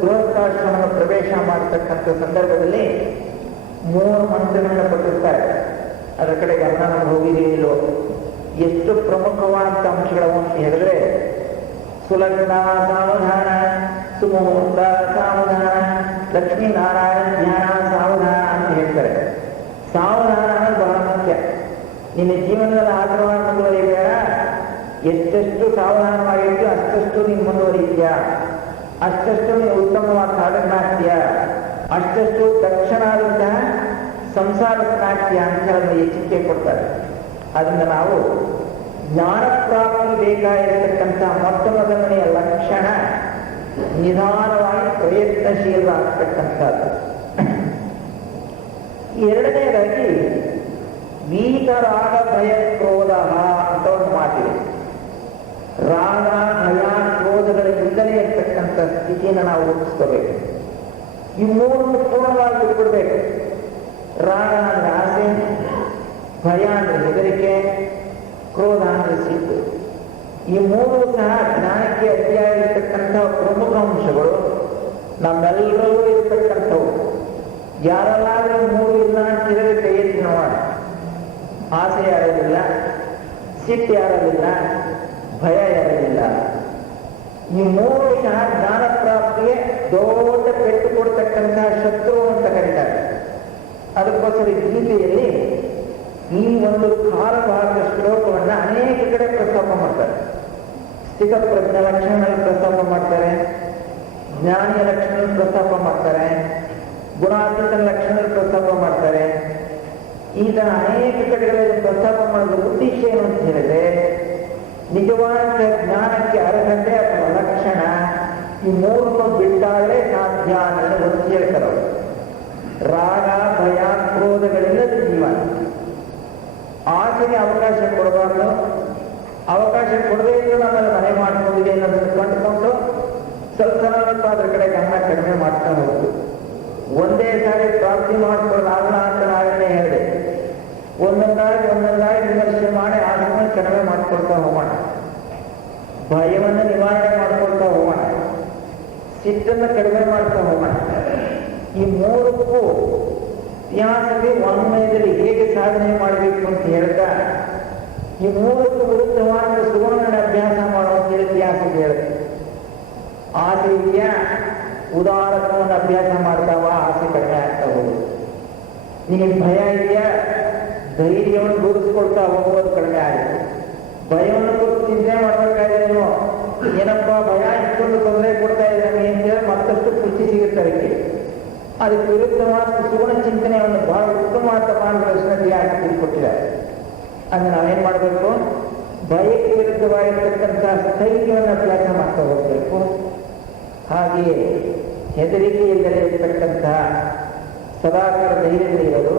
ಗೃಹಸ್ಥಾಶ್ರಮವನ್ನು ಪ್ರವೇಶ ಮಾಡತಕ್ಕಂಥ ಸಂದರ್ಭದಲ್ಲಿ 3 ಮಂತ್ರಗಳನ್ನು ಕೊಟ್ಟಿರ್ತಾರೆ. ಅದರ ಕಡೆ ಗಮನ ನಾವು ಹೋಗಿದೆಯೋ, ಎಷ್ಟು ಪ್ರಮುಖವಾದಂಥ ಅಂಶಗಳು ಅಂತ ಹೇಳಿದ್ರೆ, ಸುಲಗ್ನ, ಸಾವಧಾನ, ಸುಮುಹೂರ್ತ ಸಾವಧಾನ, ಲಕ್ಷ್ಮೀನಾರಾಯಣ ಜ್ಞಾನ ಸಾವಧಾನ ಅಂತ ಹೇಳ್ತಾರೆ. ಸಾವಧಾನ ಅನ್ನೋದು ಬಹಳ ಮುಖ್ಯ. ನಿನ್ನ ಜೀವನದಲ್ಲಿ ಆಕ್ರಮಣ ಮುಂದುವರಿಬೇಡ. ಎಷ್ಟೆಷ್ಟು ಸಾವಧಾನವಾಗಿರ್ತೀಯ ಅಷ್ಟಷ್ಟು ನೀನು ಮುಂದುವರಿತೀಯ, ಅಷ್ಟಷ್ಟು ನೀನು ಉತ್ತಮವಾದ ಸಾಧಕನಾಗ್ತೀಯ, ಅಷ್ಟಷ್ಟು ದಕ್ಷನಾದಂತಹ ಸಂಸಾರಸ್ಥನಾಗ್ತೀಯ ಅಂತ ಹೇಳೋದು ಎಚ್ಚರಿಕೆ ಕೊಡ್ತಾರೆ. ಅದರಿಂದ ನಾವು ಜ್ಞಾನ ಪ್ರಾಪ್ತಿ ಬೇಕಾಗಿರತಕ್ಕಂಥ ಮೊಟ್ಟ ಮೊದಲನೆಯ ಲಕ್ಷಣ ನಿಧಾನವಾಗಿ ಪ್ರಯತ್ನಶೀಲರಾಗತಕ್ಕಂಥದ್ದು. ಎರಡನೇದಾಗಿ ವೀತರಾಗ ಭಯ ಕ್ರೋಧ ಅಂತ ಒಂದು ಮಾತಿದೆ. ರಾಗ ಭಯ ಕ್ರೋಧಗಳಿಂದಲೇ ಇರ್ತಕ್ಕಂಥ ಸ್ಥಿತಿಯನ್ನು ನಾವು ರೂಪಿಸ್ಕೋಬೇಕು. ಈ ಮೂರನ್ನು ಪೂರ್ಣವಾಗಿ ಬಿಟ್ಬಿಡ್ಬೇಕು. ರಾಗ ಅಂದ್ರೆ ಆಸೆ, ಭಯ ಅಂದ್ರೆ ಹೆದರಿಕೆ, ಕ್ರೋಧ ಅಂದ್ರೆ ಸಿಟ್ಟು. ಈ ಮೂರು ಸಹ ಜ್ಞಾನಕ್ಕೆ ಅತಿಯಾಗಿರ್ತಕ್ಕಂಥ ಪ್ರಮುಖ ಅಂಶಗಳು. ನಮ್ಮೆಲ್ಲರೂ ಇರತಕ್ಕಂಥವು. ಯಾರೆಲ್ಲಾದ್ರೂ ಮೂರು ಇಲ್ಲ ಅಂತ ಹೇಳಿದ್ರೆ ಕೈ ಎತ್ತಿ ನೋಡೋಣ. ಆಸೆ ಯಾರದಿಲ್ಲ, ಸಿಟ್ಟು ಯಾರದಿಲ್ಲ, ಭಯ ಯಾರದಿಲ್ಲ. ಈ ಮೂರು ಸಹ ಜ್ಞಾನ ಪ್ರಾಪ್ತಿಗೆ ದೊಡ್ಡ ಪೆಟ್ಟು ಕೊಡ್ತಕ್ಕಂತಹ ಶತ್ರು ಅಂತ ಕರೀತಾರೆ. ಅದಕ್ಕೋಸ್ಕರ ಗೀತೆಯಲ್ಲಿ ಈ ಒಂದು ಕಾಲಭಾಗದ ಶ್ಲೋಕವನ್ನ ಅನೇಕ ಕಡೆ ಪ್ರಸ್ತಾಪ ಮಾಡ್ತಾರೆ. ಸ್ಥಿತ ಪ್ರಜ್ಞ ಲಕ್ಷಣಗಳಲ್ಲಿ ಪ್ರಸ್ತಾಪ ಮಾಡ್ತಾರೆ, ಜ್ಞಾನಿಯ ಲಕ್ಷಣದಲ್ಲಿ ಪ್ರಸ್ತಾಪ ಮಾಡ್ತಾರೆ, ಗುಣಾತೀತ ಲಕ್ಷಣದಲ್ಲಿ ಪ್ರಸ್ತಾಪ ಮಾಡ್ತಾರೆ. ಈ ತರ ಅನೇಕ ಕಡೆಗಳಲ್ಲಿ ಪ್ರಸ್ತಾಪ ಮಾಡೋದ್ರ ಉದ್ದೇಶ ಏನು ಅಂತ ಹೇಳಿದ್ರೆ, ನಿಜವಾದ ಜ್ಞಾನಕ್ಕೆ ಅರ್ಹತೆ ಅಥವಾ ಲಕ್ಷಣ ಈ ಮೂರನ್ನು ಬಿಟ್ಟಾಗಲೇ ಸಾಧ್ಯ ಅನ್ನೋದು ಒಂದು ಹೇಳ್ತಾರೆ ಅವರು. ರಾಗ ಭಯ ಕ್ರೋಧಗಳಿಲ್ಲದ ಜೀವನ. ಆಸೆಗೆ ಅವಕಾಶ ಕೊಡಬಾರ್ದು. ಅವಕಾಶ ಕೊಡದೇ ಇದ್ದು ನಮ್ಮಲ್ಲಿ ಮನೆ ಮಾಡ್ಕೊಂಡಿದೆ ಅನ್ನೋದನ್ನು ಕಂಡುಕೊಂಡು ಸ್ವಲ್ಪ ಅದ್ರ ಕಡೆ ಗಮನ ಕಡಿಮೆ ಮಾಡ್ತಾ ಹೋಗುದು. ಒಂದೇ ಸಾರಿ ಪ್ರಾಪ್ತಿ ಮಾಡ್ಕೊಳ್ಳೋದಾಗಲ್ಲ ಅಂತ ನಾವೇನೇ ಹೇಳಿದೆ. ಒಂದೊಂದಾಗಿ ವಿಮರ್ಶೆ ಮಾಡಿ ಆಸೆಯನ್ನು ಕಡಿಮೆ ಮಾಡ್ಕೊಳ್ತಾ ಹೋಗೋಣ. ಭಯವನ್ನು ನಿವಾರಣೆ ಮಾಡ್ಕೊಳ್ತಾ ಹೋಗೋಣ. ಸಿಟ್ಟನ್ನು ಕಡಿಮೆ ಮಾಡ್ತಾ ಹೋಗೋಣ. ಈ ಮೂರಕ್ಕೂ ಇತಿಹಾಸವೇ ವಾಂಗ್ಮಯದಲ್ಲಿ ಹೇಗೆ ಸಾಧನೆ ಮಾಡಬೇಕು ಅಂತ ಹೇಳ್ತಾ ಈ ಮೂರಕ್ಕೂ ವಿರುದ್ಧವಾದ ಸುವರ್ಣ ಅಭ್ಯಾಸ ಮಾಡುವಂತ ಇತಿಹಾಸ ಹೇಳುತ್ತೆ. ಆಸೆ ಇದೆಯಾ, ಉದಾರತ್ವವನ್ನು ಅಭ್ಯಾಸ ಮಾಡ್ತಾವ, ಆಸೆ ಕಡಿಮೆ ಆಗ್ತಾ ಹೋಗುದು. ನಿಮಗೆ ಭಯ ಇದೆಯಾ, ಧೈರ್ಯವನ್ನು ರೂಪಿಸ್ಕೊಳ್ತಾ ಹೋಗುವುದು ಕಡಿಮೆ ಆಗುತ್ತೆ. ಭಯವನ್ನು ಕುರಿತು ಚಿಂತೆ ಮಾಡಬೇಕಾದ್ರೇನು, ಏನಪ್ಪಾ ಭಯ ಇಷ್ಟೊಂದು ತೊಂದರೆ ಕೊಡ್ತಾ ಇದ್ದಾನೆ ಅಂತ ಹೇಳಿ ಮತ್ತಷ್ಟು ಖುಷಿ ಸಿಗುತ್ತೆ ಅದಕ್ಕೆ. ಅದಕ್ಕೆ ವಿರುದ್ಧವಾದ ಸುಗುಣ ಚಿಂತನೆಯನ್ನು ಬಹಳ ಉತ್ತಮವಾದ ಮಾರ್ಗದರ್ಶನತೆಯಾಗಿ ತಿಳಿಕೊಟ್ಟಿದ್ದಾರೆ. ಅಂದ್ರೆ ನಾವೇನ್ ಮಾಡಬೇಕು, ಭಯಕ್ಕೆ ವಿರುದ್ಧವಾಗಿರ್ತಕ್ಕಂಥ ಸ್ಥೈರ್ಯವನ್ನು ಅಭ್ಯಾಸ ಮಾಡ್ತಾ ಹೋಗ್ಬೇಕು. ಹಾಗೆಯೇ ಹೆದರಿಕೆ ಇಲ್ಲದೆ ಇರ್ತಕ್ಕಂತಹ ಸದಾಕಾಲ ಧೈರ್ಯದಲ್ಲಿ ಇರೋದು.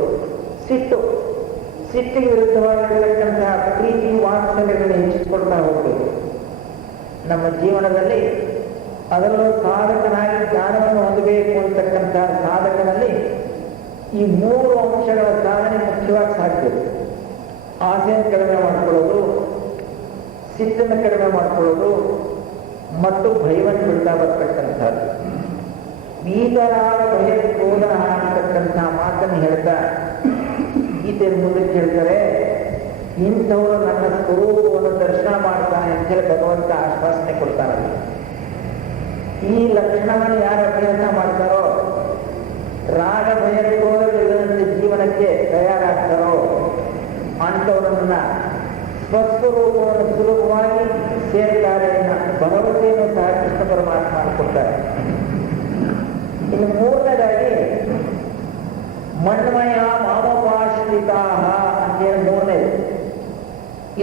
ಸಿಟ್ಟಿಗೆ ವಿರುದ್ಧವಾಗಿರ್ತಕ್ಕಂತಹ ಪ್ರೀತಿ ವಾತ್ಸಲ್ಯಗಳನ್ನು ಹೆಚ್ಚಿಸಿಕೊಳ್ತಾ ಹೋಗ್ಬೇಕು. ನಮ್ಮ ಜೀವನದಲ್ಲಿ ಅದರಲ್ಲೂ ಸಾಧಕನಾಗಿ ಜ್ಞಾನವನ್ನು ಹೊಂದಬೇಕು ಅಂತಕ್ಕಂತಹ ಸಾಧಕನಲ್ಲಿ ಈ ಮೂರು ಅಂಶಗಳ ಸಾಧನೆ ಮುಖ್ಯವಾಗಿ ಸಾಧ್ಯ. ಆಸೆಯನ್ನು ಕಡಿಮೆ ಮಾಡಿಕೊಳ್ಳೋದು, ಸಿಟ್ಟನ್ನು ಕಡಿಮೆ ಮಾಡಿಕೊಳ್ಳೋದು ಮತ್ತು ಭಯವನ್ನು ಬಿಡ್ತಾ ಬರ್ತಕ್ಕಂಥದ್ದು. ವೀತರಾಗ ಭಯ ಕ್ರೋಧ ಅಂತಕ್ಕಂತಹ ಮಾತನ್ನು ಹೇಳ್ತಾ ಗೀತೆಯ ಮುಂದಕ್ಕೆ ಹೇಳ್ತಾರೆ, ಇಂಥವರು ನನ್ನ ಸ್ವರೂಪವನ್ನು ದರ್ಶನ ಮಾಡ್ತಾನೆ ಅಂತ ಹೇಳಿ ಭಗವಂತ ಆಶ್ವಾಸನೆ ಕೊಡ್ತಾರಲ್ಲ. ಈ ಲಕ್ಷಣವನ್ನು ಯಾರು ಅಭ್ಯಾಸ ಮಾಡ್ತಾರೋ, ರಾಗ ಭಯ ಕ್ರೋಧಗಳಿಲ್ಲದಂತೆ ಜೀವನಕ್ಕೆ ತಯಾರಾಗ್ತಾರೋ ಅಂಥವರನ್ನ ಸ್ವಸ್ವರೂಪವನ್ನು ಸುಲಭವಾಗಿ ಸೇರ್ತಾರೆ ಎನ್ನ ಭರವಸೆಯನ್ನು ಸಹ ಕೃಷ್ಣ ಪರಮಾತ್ಮ ಕೊಡ್ತಾರೆ. ಇನ್ನು ಮೂರನೇದಾಗಿ ಮಣ್ಮಯ ಮಾಮೋಪಾಶ್ರಿತಾ ಅಂತೇಳಿ ಮೂರನೇದು.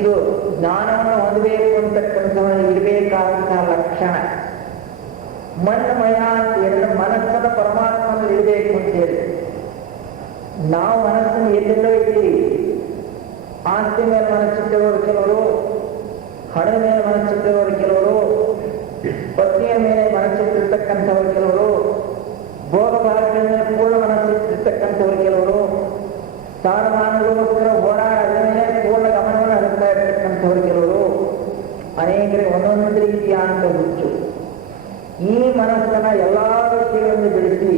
ಇದು ಜ್ಞಾನವನ್ನು ಹೊಂದಬೇಕು ಅಂತಕ್ಕಂಥವನು ಇರಬೇಕಾದಂತಹ ಲಕ್ಷಣ. ಮಣ್ಮಯ ಅಂತ ಹೇಳಿದ್ರೆ ಮನಸ್ಸನ್ನು ಪರಮಾತ್ಮನಲ್ಲಿ ಇರಬೇಕು ಅಂತ ಹೇಳಿ. ನಾವು ಮನಸ್ಸನ್ನು ಎಲ್ಲೆಲ್ಲೋ ಇದ್ದೀವಿ. ಆಸ್ತಿ ಮೇಲೆ ಮನಸ್ಸಿಟ್ಟವರು ಕೆಲವರು, ಹಣದ ಮೇಲೆ ಮನಸ್ಸಿಟ್ಟವರು ಕೆಲವರು, ಪತ್ನಿಯ ಮೇಲೆ ಮನಸ್ಸಿಟ್ಟಿರ್ತಕ್ಕಂಥವರು ಕೆಲವರು, ಭೋಗ ಭಾಗ್ಯದ ಮೇಲೆ ಪೂರ್ಣ ಮನಸ್ಸಿಟ್ಟಿರ್ತಕ್ಕಂಥವರು ಕೆಲವರು, ಸ್ಥಾನಮಾನಗೋಸ್ಕರ ಹೋರಾಡದ ಮೇಲೆ ಪೂರ್ಣ ಗಮನವನ್ನು ಹರಿಸ್ತಾ ಇರ್ತಕ್ಕಂಥವರು ಕೆಲವರು, ಅನೇಕರಿಗೆ ಒಂದೊಂದು ರೀತಿಯಾದಂಥ ಹುಚ್ಚು. ಈ ಮನಸ್ಸನ್ನ ಎಲ್ಲಾ ವಿಷಯಗಳನ್ನು ಬೆಳೆಸಿ,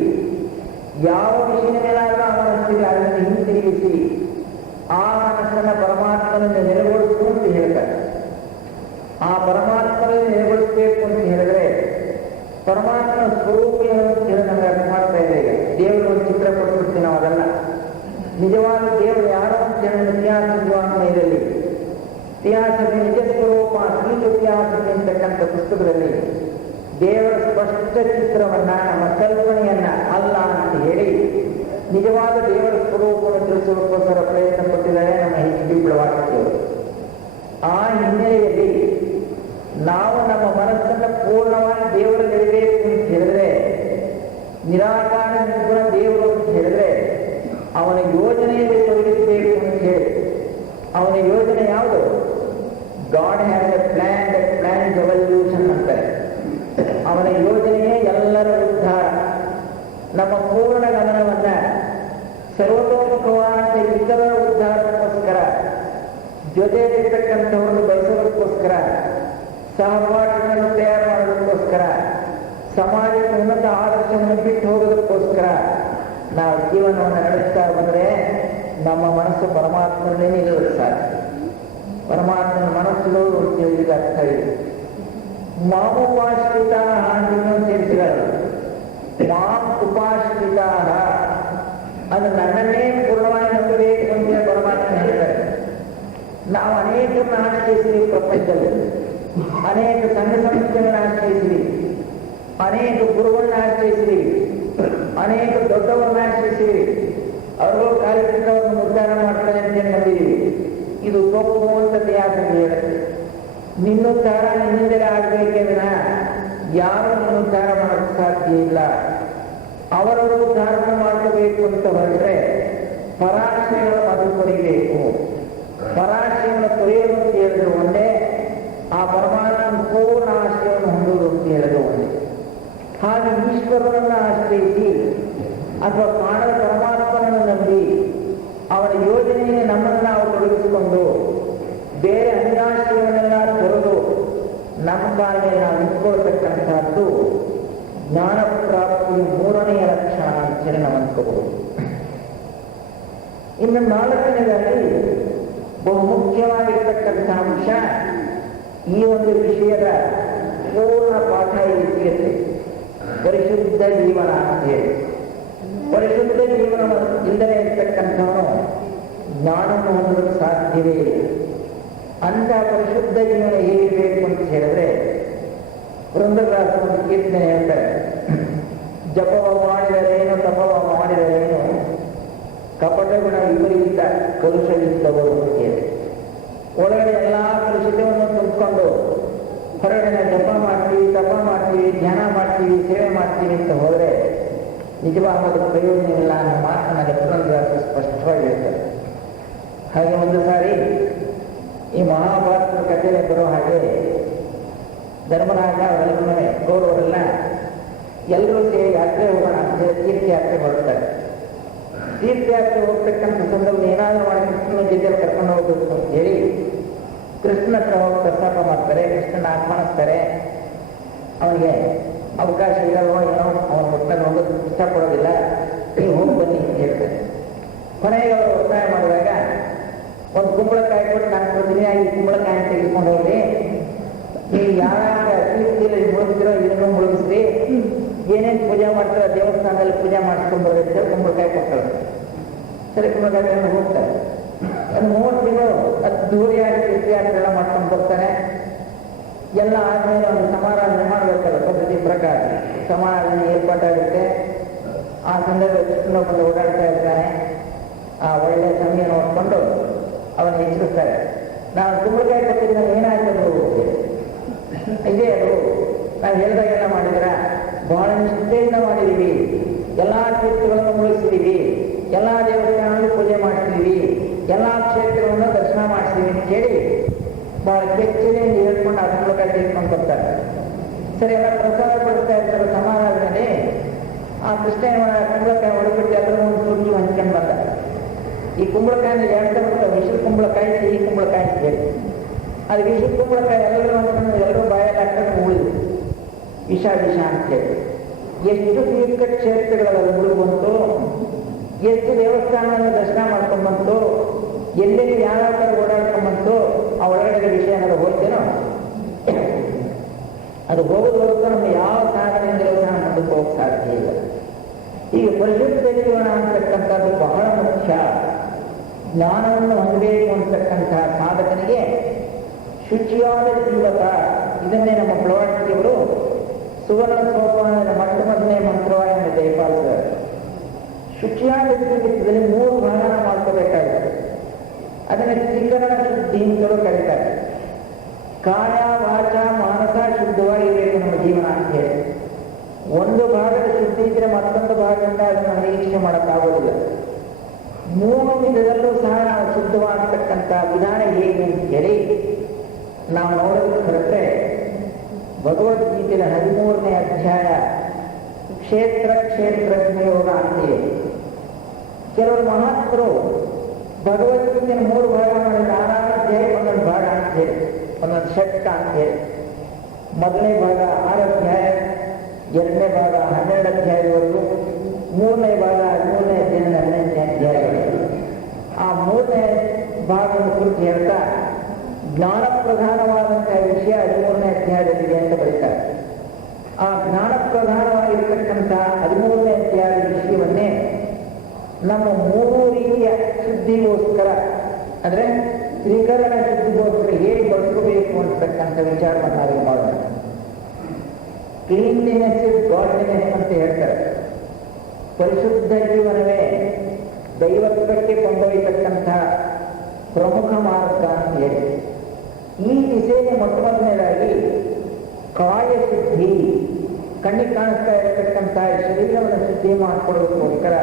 ಯಾವ ವಿಷಯದ ಮೇಲಾದರೂ ಆ ಮನಸ್ಸಿಗೆ ಅದನ್ನು ಹಿಂತಿರುಗಿಸಿ ಆ ಮನಸ್ಸನ್ನ ಪರಮಾತ್ಮನನ್ನು ನೆಲೆಗೊಳಿಸು ಅಂತ ಹೇಳ್ತಾರೆ. ಆ ಪರಮಾತ್ಮನಲ್ಲಿ ನೆಲೆಗೊಳಿಸಬೇಕು ಅಂತ ಹೇಳಿದ್ರೆ ಪರಮಾತ್ಮ ನಿಜವಾದ ದೇವರು ಯಾರು ಅಂತ ಹೇಳೋದು ಇತಿಹಾಸ ದಿವಾಂಗದಲ್ಲಿ, ಇತಿಹಾಸದ ನಿಜ ಸ್ವರೂಪ ಅತೀತ ಇತಿಹಾಸಕ್ಕೆ ಅಂತಕ್ಕಂಥ ಪುಸ್ತಕದಲ್ಲಿ ದೇವರ ಸ್ಪಷ್ಟ ಚಿತ್ರವನ್ನ, ನಮ್ಮ ಕಲ್ಪನೆಯನ್ನ ಅಲ್ಲ ಅಂತ ಹೇಳಿ ನಿಜವಾದ ದೇವರ ಸ್ವರೂಪವನ್ನು ತಿಳಿಸೋದಕ್ಕೋಸ್ಕರ ಪ್ರಯತ್ನ ಪಟ್ಟಿದ್ದಾರೆ ನಮ್ಮ H.B. Blavatsky. ಆ ಹಿನ್ನೆಲೆಯಲ್ಲಿ ನಾವು ನಮ್ಮ ಮನಸ್ಸನ್ನು ಪೂರ್ಣವಾಗಿ ದೇವರಲ್ಲಿರಬೇಕು ಅಂತ ಹೇಳಿದ್ರೆ, ನಿರಾಕಾರ ನಿರ್ಗುಣ ದೇವರು ಅಂತ ಹೇಳಿದ್ರೆ ಅವನ ಯೋಜನೆಯಲ್ಲಿ ತೊಡಗಿಸಬೇಕು ಅಂತ ಹೇಳಿ. ಅವನ ಯೋಜನೆ ಯಾವುದು? God has a plan that plans evolution ಅಂತಾರೆ. ಅವನ ಯೋಜನೆಯೇ ಎಲ್ಲರ ಉದ್ಧಾರ. ನಮ್ಮ ಪೂರ್ಣ ಗಮನವನ್ನ ಸರ್ವತೋಮುಖವಾದ ಇತರರ ಉದ್ಧಾರಕ್ಕೋಸ್ಕರ, ಜೊತೆಯಲ್ಲಿರ್ತಕ್ಕಂಥವನ್ನು ಬಳಸೋದಕ್ಕೋಸ್ಕರ, ಸಹಪಾಠಿಗಳನ್ನು ತಯಾರು ಮಾಡೋದಕ್ಕೋಸ್ಕರ, ಸಮಾಜದ ಉನ್ನತ ಆದರ್ಶವನ್ನು ಬಿಟ್ಟು ಹೋಗೋದಕ್ಕೋಸ್ಕರ ನಾವು ಜೀವನವನ್ನು ನಡೆಸ್ತಾ ಬಂದರೆ ನಮ್ಮ ಮನಸ್ಸು ಪರಮಾತ್ಮನೇ ನಿಲ್ಲಲು ಸಾಧ್ಯ. ಪರಮಾತ್ಮನ ಮನಸ್ಸುಗಳು ತಿಳಿದಿಗೆ ಅರ್ಥ ಇದೆ. ಮಾಮುಪಾಶ್ರಿತ ಹಾಂಡಿನೂ ಸೇರಿಸಿದರು. ಮಾಂ ಉಪಾಶ್ರಿತ, ಅದು ನನ್ನನ್ನೇ ಪೂರ್ಣವಾಗಿ ನಂಬಬೇಕು ಅಂತ ಪರಮಾತ್ಮ ಹೇಳ್ತಾರೆ. ನಾವು ಅನೇಕರನ್ನ ಆಶ್ರಯಿಸಿರಿ, ಪ್ರಪಂಚದಲ್ಲಿ ಅನೇಕ ಸಂಘ ಸಂಸ್ಥೆಗಳನ್ನ ಆಶ್ರಯಿಸಿರಿ, ಅನೇಕ ಗುರುಗಳನ್ನ ಆಶ್ರಯಿಸಿರಿ, ಅನೇಕ ದೊಡ್ಡವರನ್ನ ಆಶ್ರಯಿಸಿರಿ. ಅವರು ಕಾರ್ಯಕ್ರಮವನ್ನು ಉದ್ಧಾರ ಮಾಡ್ತಾರೆ ಅಂತ ನಂಬಿದ್ದೀವಿ. ಇದು ತಪ್ಪು ಅಂತ ಯಾಕಂತ ಹೇಳುತ್ತೆ. ನಿನ್ನುದ್ಧಾರ ನಿನ್ನಿಂದಲೇ ಆಗಬೇಕೇ ವಿನ ಯಾರು ನಿನ್ನುದ್ಧಾರ ಮಾಡೋಕ್ಕೆ ಸಾಧ್ಯ ಇಲ್ಲ. ಅವರವರು ಉದ್ಧಾರ ಮಾಡಬೇಕು ಅಂತ ಹೊರಟ್ರೆ ಪರಾಶ್ರಯಗಳ ಮೊದಲು ತೊರೆಯಬೇಕು. ಪರಾಶ್ರಯಗಳ ತೊರೆಯೋದು ಅಂತ ಹೇಳಿದ್ರು ಒಂದೇ, ಆ ಪರಮಾತ್ಮನ ಪೂರ್ಣ ಆಶ್ರಯವನ್ನು ಹೊಂದುವುದು ಅಂತ ಹೇಳಿದ್ರು ಒಂದೇ. ಹಾಗೆ ಈಶ್ವರನನ್ನು ಆಶ್ರಯಿಸಿ ಅಥವಾ ಕಾಣದ ಪರಮಾತ್ಮನನ್ನು ನಂಬಿ ಅವನ ಯೋಜನೆಯನ್ನು ನಮ್ಮನ್ನು ನಾವು ತೊಡಗಿಸಿಕೊಂಡು ಬೇರೆ ಅನ್ಯಾಶ್ರಯವನ್ನೆಲ್ಲ ತೊರೆದು ನಮ್ಮ ಕಾಲದಲ್ಲಿ ನಾವು ನಿಂತ್ಕೊಳ್ತಕ್ಕಂಥದ್ದು ಜ್ಞಾನ ಪ್ರಾಪ್ತಿಯ ಮೂರನೆಯ ಲಕ್ಷಣ ಅಂತ ನಾವು ಅಂದ್ಕೋಬಹುದು. ಇನ್ನು ನಾಲ್ಕನೇದಾಗಿ ಬಹುಮುಖ್ಯವಾಗಿರ್ತಕ್ಕಂಥ ಅಂಶ, ಈ ಒಂದು ವಿಷಯದ ಪೂರ್ಣ ಪಾಠ ಇಲ್ಲಿ ಸಿಗುತ್ತೆ, ಪರಿಶುದ್ಧ ಜೀವನ ಅಂತ ಹೇಳಿ. ಪರಿಶುದ್ಧ ಜೀವನ ಇಲ್ಲದೆ ಇರ್ತಕ್ಕಂಥವನು ಜ್ಞಾನವನ್ನು ಹೊಂದಲು ಸಾಧ್ಯವೇ ಇಲ್ಲ. ಅಂತ ಪರಿಶುದ್ಧ ಜೀವನ ಹೇಗಿರಬೇಕು ಅಂತ ಹೇಳಿದ್ರೆ, ವೃಂದದಾಸ ಒಂದು ಕೀರ್ತನೆ ಹೇಳ್ತಾರೆ, ಜಪವ ಮಾಡಿದರೇನು ತಪವ ಮಾಡಿದರೇನು ಕಪಟ ಗುಣ ವಿಪರೀತ ಕಲುಷವಿದ್ದವರು ಅಂತ ಹೇಳಿ. ಒಳಗಡೆ ಎಲ್ಲ ಕಲುಷಿತವನ್ನು ತುಂಬಿಕೊಂಡು ಹೊರಗಡೆ ಜಪ ಮಾಡ್ತೀವಿ, ತಪ ಮಾಡ್ತೀವಿ, ಧ್ಯಾನ ಮಾಡ್ತೀವಿ, ಸೇವೆ ಮಾಡ್ತೀವಿ ಅಂತ ಹೋದರೆ ನಿಜವಾದ ಪ್ರಯೋಜನ ಇಲ್ಲ ಅನ್ನೋ ಮಾತನಾಡಿ ಪುರಂದರದಾಸ ಸ್ಪಷ್ಟವಾಗಿ ಹೇಳ್ತಾರೆ. ಹಾಗೆ ಒಂದು ಸಾರಿ ಈ ಮಹಾಭಾರತದ ಕಥೆಯಲ್ಲಿ ಬರೋ ಹಾಗೆ ಧರ್ಮರಾಜ ಅವರೆಲ್ಲರೂ ಗೌರವರೆಲ್ಲ ಎಲ್ಲರೂ ಸೇರಿ ಯಾತ್ರೆ ಹೋಗೋಣ ಅಂತ ಹೇಳಿ ತೀರ್ಥಯಾತ್ರೆ ಹೊರಡ್ತಾರೆ. ತೀರ್ಥಯಾತ್ರೆ ಹೋಗ್ತಕ್ಕಂಥ ಸಂದರ್ಭ ಏನಾದರೂ ಮಾಡಿ ಕೃಷ್ಣನ ಜೊತೆ ಕರ್ಕೊಂಡು ಹೋಗ್ಬೇಕು ಅಂತ ಹೇಳಿ ಕೃಷ್ಣ ಹತ್ರ ಹೋಗಿ ಪ್ರಸ್ತಾಪ ಮಾಡ್ತಾರೆ. ಕೃಷ್ಣನ ಆಹ್ವಾನಿಸ್ತಾರೆ. ಅವನಿಗೆ ಅವಕಾಶ ಇರಲ್ವೋ ಏನೋ, ಅವನ ಒಟ್ಟಿನಲ್ಲಿ ಹೋಗೋದು ಇಷ್ಟಪಡೋದಿಲ್ಲ, ನೀವು ಹೋಗಿ ಬನ್ನಿ ಅಂತ ಹೇಳ್ತಾರೆ. ಕೊನೆಗೆ ಅವರು ಒತ್ತಾಯ ಮಾಡಿದಾಗ ಒಂದು ಕುಂಬಳಕಾಯಿ ಕೊಟ್ಟು ನಾನು ಕೊಡ್ತೀನಿ, ಈ ಕುಂಬಳಕಾಯಿ ತೆಗೆದುಕೊಂಡು ಹೋಗಿ ನೀವು ಯಾವಾಗ ತೀರ್ಥದಲ್ಲಿ ಮುಳುಗ್ತಿರೋ ಇದನ್ನು ಮುಳುಗಿಸ್ರಿ, ಏನೇನು ಪೂಜೆ ಮಾಡ್ತಾರೋ ದೇವಸ್ಥಾನದಲ್ಲಿ ಪೂಜೆ ಮಾಡಿಸ್ಕೊಂಡು ಬರುತ್ತೆ, ಕುಂಬಳಕಾಯಿ ಕೊಟ್ಟರು. ಸರಿ, ಕುಂಬಳಕಾಯಿ ಹೋಗ್ತಾರೆ. ಅದು 30 ತಿಂಗಳು ಅದ್ದೂರಿಯಾಗಿ ತೀರ್ಥಯಾತ್ರೆ ಮಾಡ್ಕೊಂಡು ಬರ್ತಾನೆ. ಎಲ್ಲ ಆದ್ಮೇಲೆ ಒಂದು ಸಮಾರಾಧನೆ ಮಾಡಬೇಕಲ್ಲ, ಪದ್ಧತಿ ಪ್ರಕಾರ ಸಮಾರಾಧನೆ ಏರ್ಪಾಟಾಗುತ್ತೆ. ಆ ಸಂದರ್ಭ ಕೃಷ್ಣ ಬಂದು ಓಡಾಡ್ತಾ ಇರ್ತಾನೆ. ಆ ಒಳ್ಳೆಯ ಸಮಯ ನೋಡಿಕೊಂಡು ಅವನು ಎಚ್ಚರಿಸ್ತಾರೆ, ನಾನು ಕುಂಬಳಕಾಯಿ ಕೊಟ್ಟಿದ್ದ ಏನಾಯ್ತು ಇದೇ ಅದು ನಾವು ಹೇಳಿದಾಗೆಲ್ಲ ಮಾಡಿದ್ರ, ಬಹಳ ನಿಷ್ಠೆಯಿಂದ ಮಾಡಿದೀವಿ, ಎಲ್ಲ ತೀರ್ಥಗಳನ್ನು ಮುಗಿಸಿದೀವಿ, ಎಲ್ಲ ದೇವಸ್ಥಾನಗಳಲ್ಲಿ ಪೂಜೆ ಮಾಡ್ತಿದೀವಿ, ಎಲ್ಲ ಕ್ಷೇತ್ರಗಳನ್ನು ದರ್ಶನ ಮಾಡ್ತೀವಿ ಅಂತ ಕೇಳಿ ಬಹಳ ಕೆಚ್ಚನೆಯಿಂದ ಹೇಳ್ಕೊಂಡು ಆ ಕುಂಬಳಕಾಯಿ ತೆಗೆದುಕೊಂಡು ಬರ್ತಾರೆ. ಸರಿ, ಎಲ್ಲ ಪ್ರಸಾದ ಪಡಿಸ್ತಾ ಇರ್ತಾರೆ ಸಮಾರಾಧನೆ. ಆ ಕೃಷ್ಣ ಕುಂಬಳಕಾಯಿ ಹೊಡೆದ್ಬಿಟ್ಟು ಎಲ್ಲರೂ ಒಂದು ಸುರ್ಜು ಹಂಚ್ಕೊಂಡು ಬಂದ. ಈ ಕುಂಬಳಕಾಯಿನ ಎರಡು ಬರ್ತಾರೆ, ವಿಷ ಕುಂಬಳಕಾಯಿ, ಸಿಹಿ ಕುಂಬಳಕಾಯಿ ಅಂತ ಹೇಳಿ. ಅದು ವಿಷ ಕುಂಬಳಕಾಯಿ ಎಲ್ಲರೂ ಅಂದ್ಕೊಂಡು ಎಲ್ಲರೂ ಬಾಯಲ್ಲಿ ಹಾಕೊಂಡು ಉಳಿದು ವಿಷ ವಿಷ ಅಂತೇಳಿ. ಎಷ್ಟು ತೀರ್ಥ ಕ್ಷೇತ್ರಗಳಲ್ಲಿ ಉಳಿದು ಬಂತು, ಎಷ್ಟು ದೇವಸ್ಥಾನವನ್ನು ದರ್ಶನ ಮಾಡ್ಕೊಂಡು ಬಂತು, ಎಲ್ಲೆಲ್ಲಿ ಯಾವ್ಯಾವ ಥರ ಓಡಾಡ್ಕೊಂಡ್ಬಂತು, ಆ ಒಳಗಡೆ ವಿಷಯ ಏನಾದ್ರು ಹೋಗ್ತೇನೋ ಅದು ಹೋಗೋದು ಹೊರತು ನಮ್ಮ ಯಾವ ಸಾಧನೆಯಿಂದಲೂ ಸಹ ಮುಂದಕ್ಕೆ ಹೋಗಕ್ಕೆ ಸಾಧ್ಯ ಇಲ್ಲ. ಈಗ ಪರಿಶುದ್ಧ ಜೀವನ ಅಂತಕ್ಕಂಥದ್ದು ಬಹಳ ಮುಖ್ಯ. ಜ್ಞಾನವನ್ನು ಹೊಂದಬೇಕು ಅಂತಕ್ಕಂತಹ ಸಾಧಕನಿಗೆ ಶುಚಿಯಾದ ಜೀವಕ, ಇದನ್ನೇ ನಮ್ಮ ಪ್ರವಾಸಿಯವರು ಸುವರ್ಣ ಸೋಪಾನದ ಮೊದಲನೇ ಮಂತ್ರವಾಯ ಎಂದು ಜಯಪಾಲಿಸಿದ್ದಾರೆ. ಶುಚಿಯಾದ ಜೀವಿತದಲ್ಲಿ 3 ಭಾಗನ ಮಾಡ್ಕೋಬೇಕಾಗುತ್ತೆ. ಅದನ್ನು ತ್ರಿಕರಣ ಶುದ್ಧಿ ಅಂತಲೂ ಕರೀತಾರೆ. ಕಾಯ ವಾಚ ಮಾನಸ ಶುದ್ಧವಾಗಿರಬೇಕು ನಮ್ಮ ಜೀವನ ಅಂತ ಹೇಳಿ. ಒಂದು ಭಾಗದ ಶುದ್ಧಿ ಇದ್ರೆ ಮತ್ತೊಂದು ಭಾಗದಿಂದ ಅದನ್ನು ನಿರೀಕ್ಷೆ ಮಾಡೋಕ್ಕಾಗೋದಿಲ್ಲ. 3 ವಿಧದಲ್ಲೂ ಸಹ ನಾವು ಶುದ್ಧವಾಗತಕ್ಕಂಥ ವಿಧಾನ ಹೇಗೆ ಅಂತ ಹೇಳಿ ನಾವು ನೋಡೋದಕ್ಕೆ ಹೊರಟ್ರೆ ಭಗವದ್ಗೀತೆಯ 13ನೇ ಅಧ್ಯಾಯ ಕ್ಷೇತ್ರಜ್ಞ ಯೋಗ ಅಂತೇಳಿ ಕೆಲವರು ಮಹಾತ್ಮರು ಭಗವದ್ಗೀತೆಯ 3 ಭಾಗ ಮಾಡಿದ್ರೆ 6 ಅಧ್ಯಾಯ ಒಂದೊಂದು ಭಾಗ ಅಂತ ಹೇಳಿ, ಒಂದೊಂದು ಷಟ್ಕ ಅಂತ ಹೇಳಿ. ಮೊದಲನೇ ಭಾಗ 6 ಅಧ್ಯಾಯ, 2ನೇ ಭಾಗ 12 ಅಧ್ಯಾಯದವರೆಗೂ, 3ನೇ ಭಾಗ 13ನೇ ಅಧ್ಯಾಯ 15ನೇ ಅಧ್ಯಾಯಗಳು. ಆ 3ನೇ ಭಾಗದ ಕುರಿತು ಹೇಳ್ತಾ ಜ್ಞಾನ ಪ್ರಧಾನವಾದಂತಹ ವಿಷಯ 13ನೇ ಅಧ್ಯಾಯದಲ್ಲಿದೆ ಅಂತ ಬರೀತಾರೆ. ಆ ಜ್ಞಾನ ಪ್ರಧಾನವಾಗಿರ್ತಕ್ಕಂತಹ 13ನೇ ಅಧ್ಯಾಯದ ವಿಷಯವನ್ನೇ ನಮ್ಮ 3 ರೀತಿಯ ಶುದ್ಧಿಗೋಸ್ಕರ, ಅಂದರೆ ತ್ರಿಕರಣ ಶುದ್ಧಿಗೋಸ್ಕರ ಹೇಗೆ ಬಳಸ್ಕೋಬೇಕು ಅಂತಕ್ಕಂಥ ವಿಚಾರವನ್ನು ನಾವೀಗ ಮಾಡೋಣ. ಕ್ಲೀನ್ಲಿನೆಸ್ ಇಸ್ ಗಾಡ್ಲಿನೆಸ್ ಅಂತ ಹೇಳ್ತಾರೆ. ಪರಿಶುದ್ಧ ಜೀವನವೇ ದೈವತ್ವಕ್ಕೆ ಕೊಂಡೊಯ್ಯತಕ್ಕಂತಹ ಪ್ರಮುಖ ಮಾರ್ಗ ಅಂತ ಹೇಳಿ ಈ ದಿಸೆಯಲ್ಲಿ ಮೊದಲನೇದಾಗಿ ಕಾಯ ಶುದ್ಧಿ, ಕಣ್ಣಿಗೆ ಕಾಣಿಸ್ತಾ ಇರತಕ್ಕಂತಹ ಶರೀರವನ್ನು ಶುದ್ಧಿ ಮಾಡಿಕೊಳ್ಳೋದಕ್ಕೋಸ್ಕರ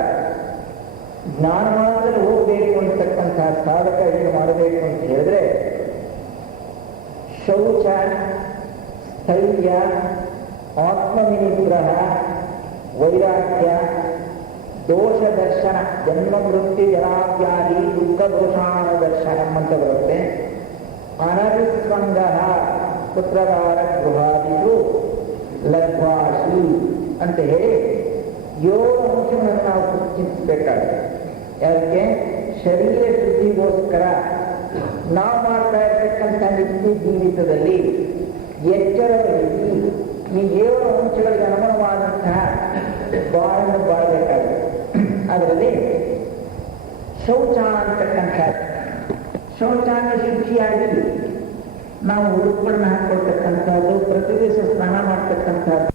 ಜ್ಞಾನಮಾರ್ಗದಲ್ಲಿ ಹೋಗಬೇಕು ಅಂತಕ್ಕಂತಹ ಸಾಧಕ ಏನು ಮಾಡಬೇಕು ಅಂತ ಹೇಳಿದ್ರೆ ಶೌಚ, ಸ್ಥೈರ್ಯ, ಆತ್ಮವಿನಿಗ್ರಹ, ವೈರಾಗ್ಯ, ದೋಷ ದರ್ಶನ, ಜನ್ಮ ಮೃತ್ಯು ಜರಾವ್ಯಾಧಿ ದುಃಖ ದೋಷಾಣ ದರ್ಶನ ಅಂತ ಬರುತ್ತೆ. ಅನರಿಸ್ವಂಗ ಪುತ್ರದಾರ ಗೃಹಾದಿಷು ಲಘ್ವಾಸಿ ಅಂತ ಹೇಳಿ 7 ಅಂಶಗಳನ್ನು ನಾವು ಗುರುತಿಸಬೇಕಾಗುತ್ತೆ. ಯಾಕೆ? ಶರೀರ ಶುದ್ಧಿಗೋಸ್ಕರ ನಾವು ಮಾಡ್ತಾ ಇರ್ತಕ್ಕಂಥ ನಿತ್ಯ ಜೀವಿತದಲ್ಲಿ ಎಚ್ಚರ ವಹಿಸಿ ಈ 7 ಅಂಶಗಳಿಗೆ ಅನುಗುಣವಾದಂತಹ ಬಾಳನ್ನು ಬಾಳಬೇಕಾಗುತ್ತೆ. ಅದರಲ್ಲಿ ಶೌಚ ಅಂತಕ್ಕಂಥ ಶೌಚಾಂಗ ಶುಚಿಯಾಗಿ ನಾವು ಉಡುಪುಗಳನ್ನ ಹಾಕೊಳ್ತಕ್ಕಂಥದ್ದು, ಪ್ರತಿ ದಿವಸ ಸ್ನಾನ ಮಾಡ್ತಕ್ಕಂಥದ್ದು.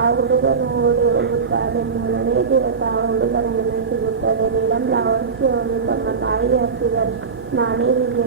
ಆ ಹುಡುಗನು ಓಡಿ ಹೋಗುತ್ತಾನೆ. 3ನೇ ದಿವಸ ಆ ಹುಡುಗನ ಮನೆ ಸಿಗುತ್ತದೆ. ನೀಲಂ ಲಾವಣ್ಯವನ್ನು ತಮ್ಮ ತಾಯಿಗೆ ಹತ್ತಿದರು. ನಾನೇ ಹೀಗೆ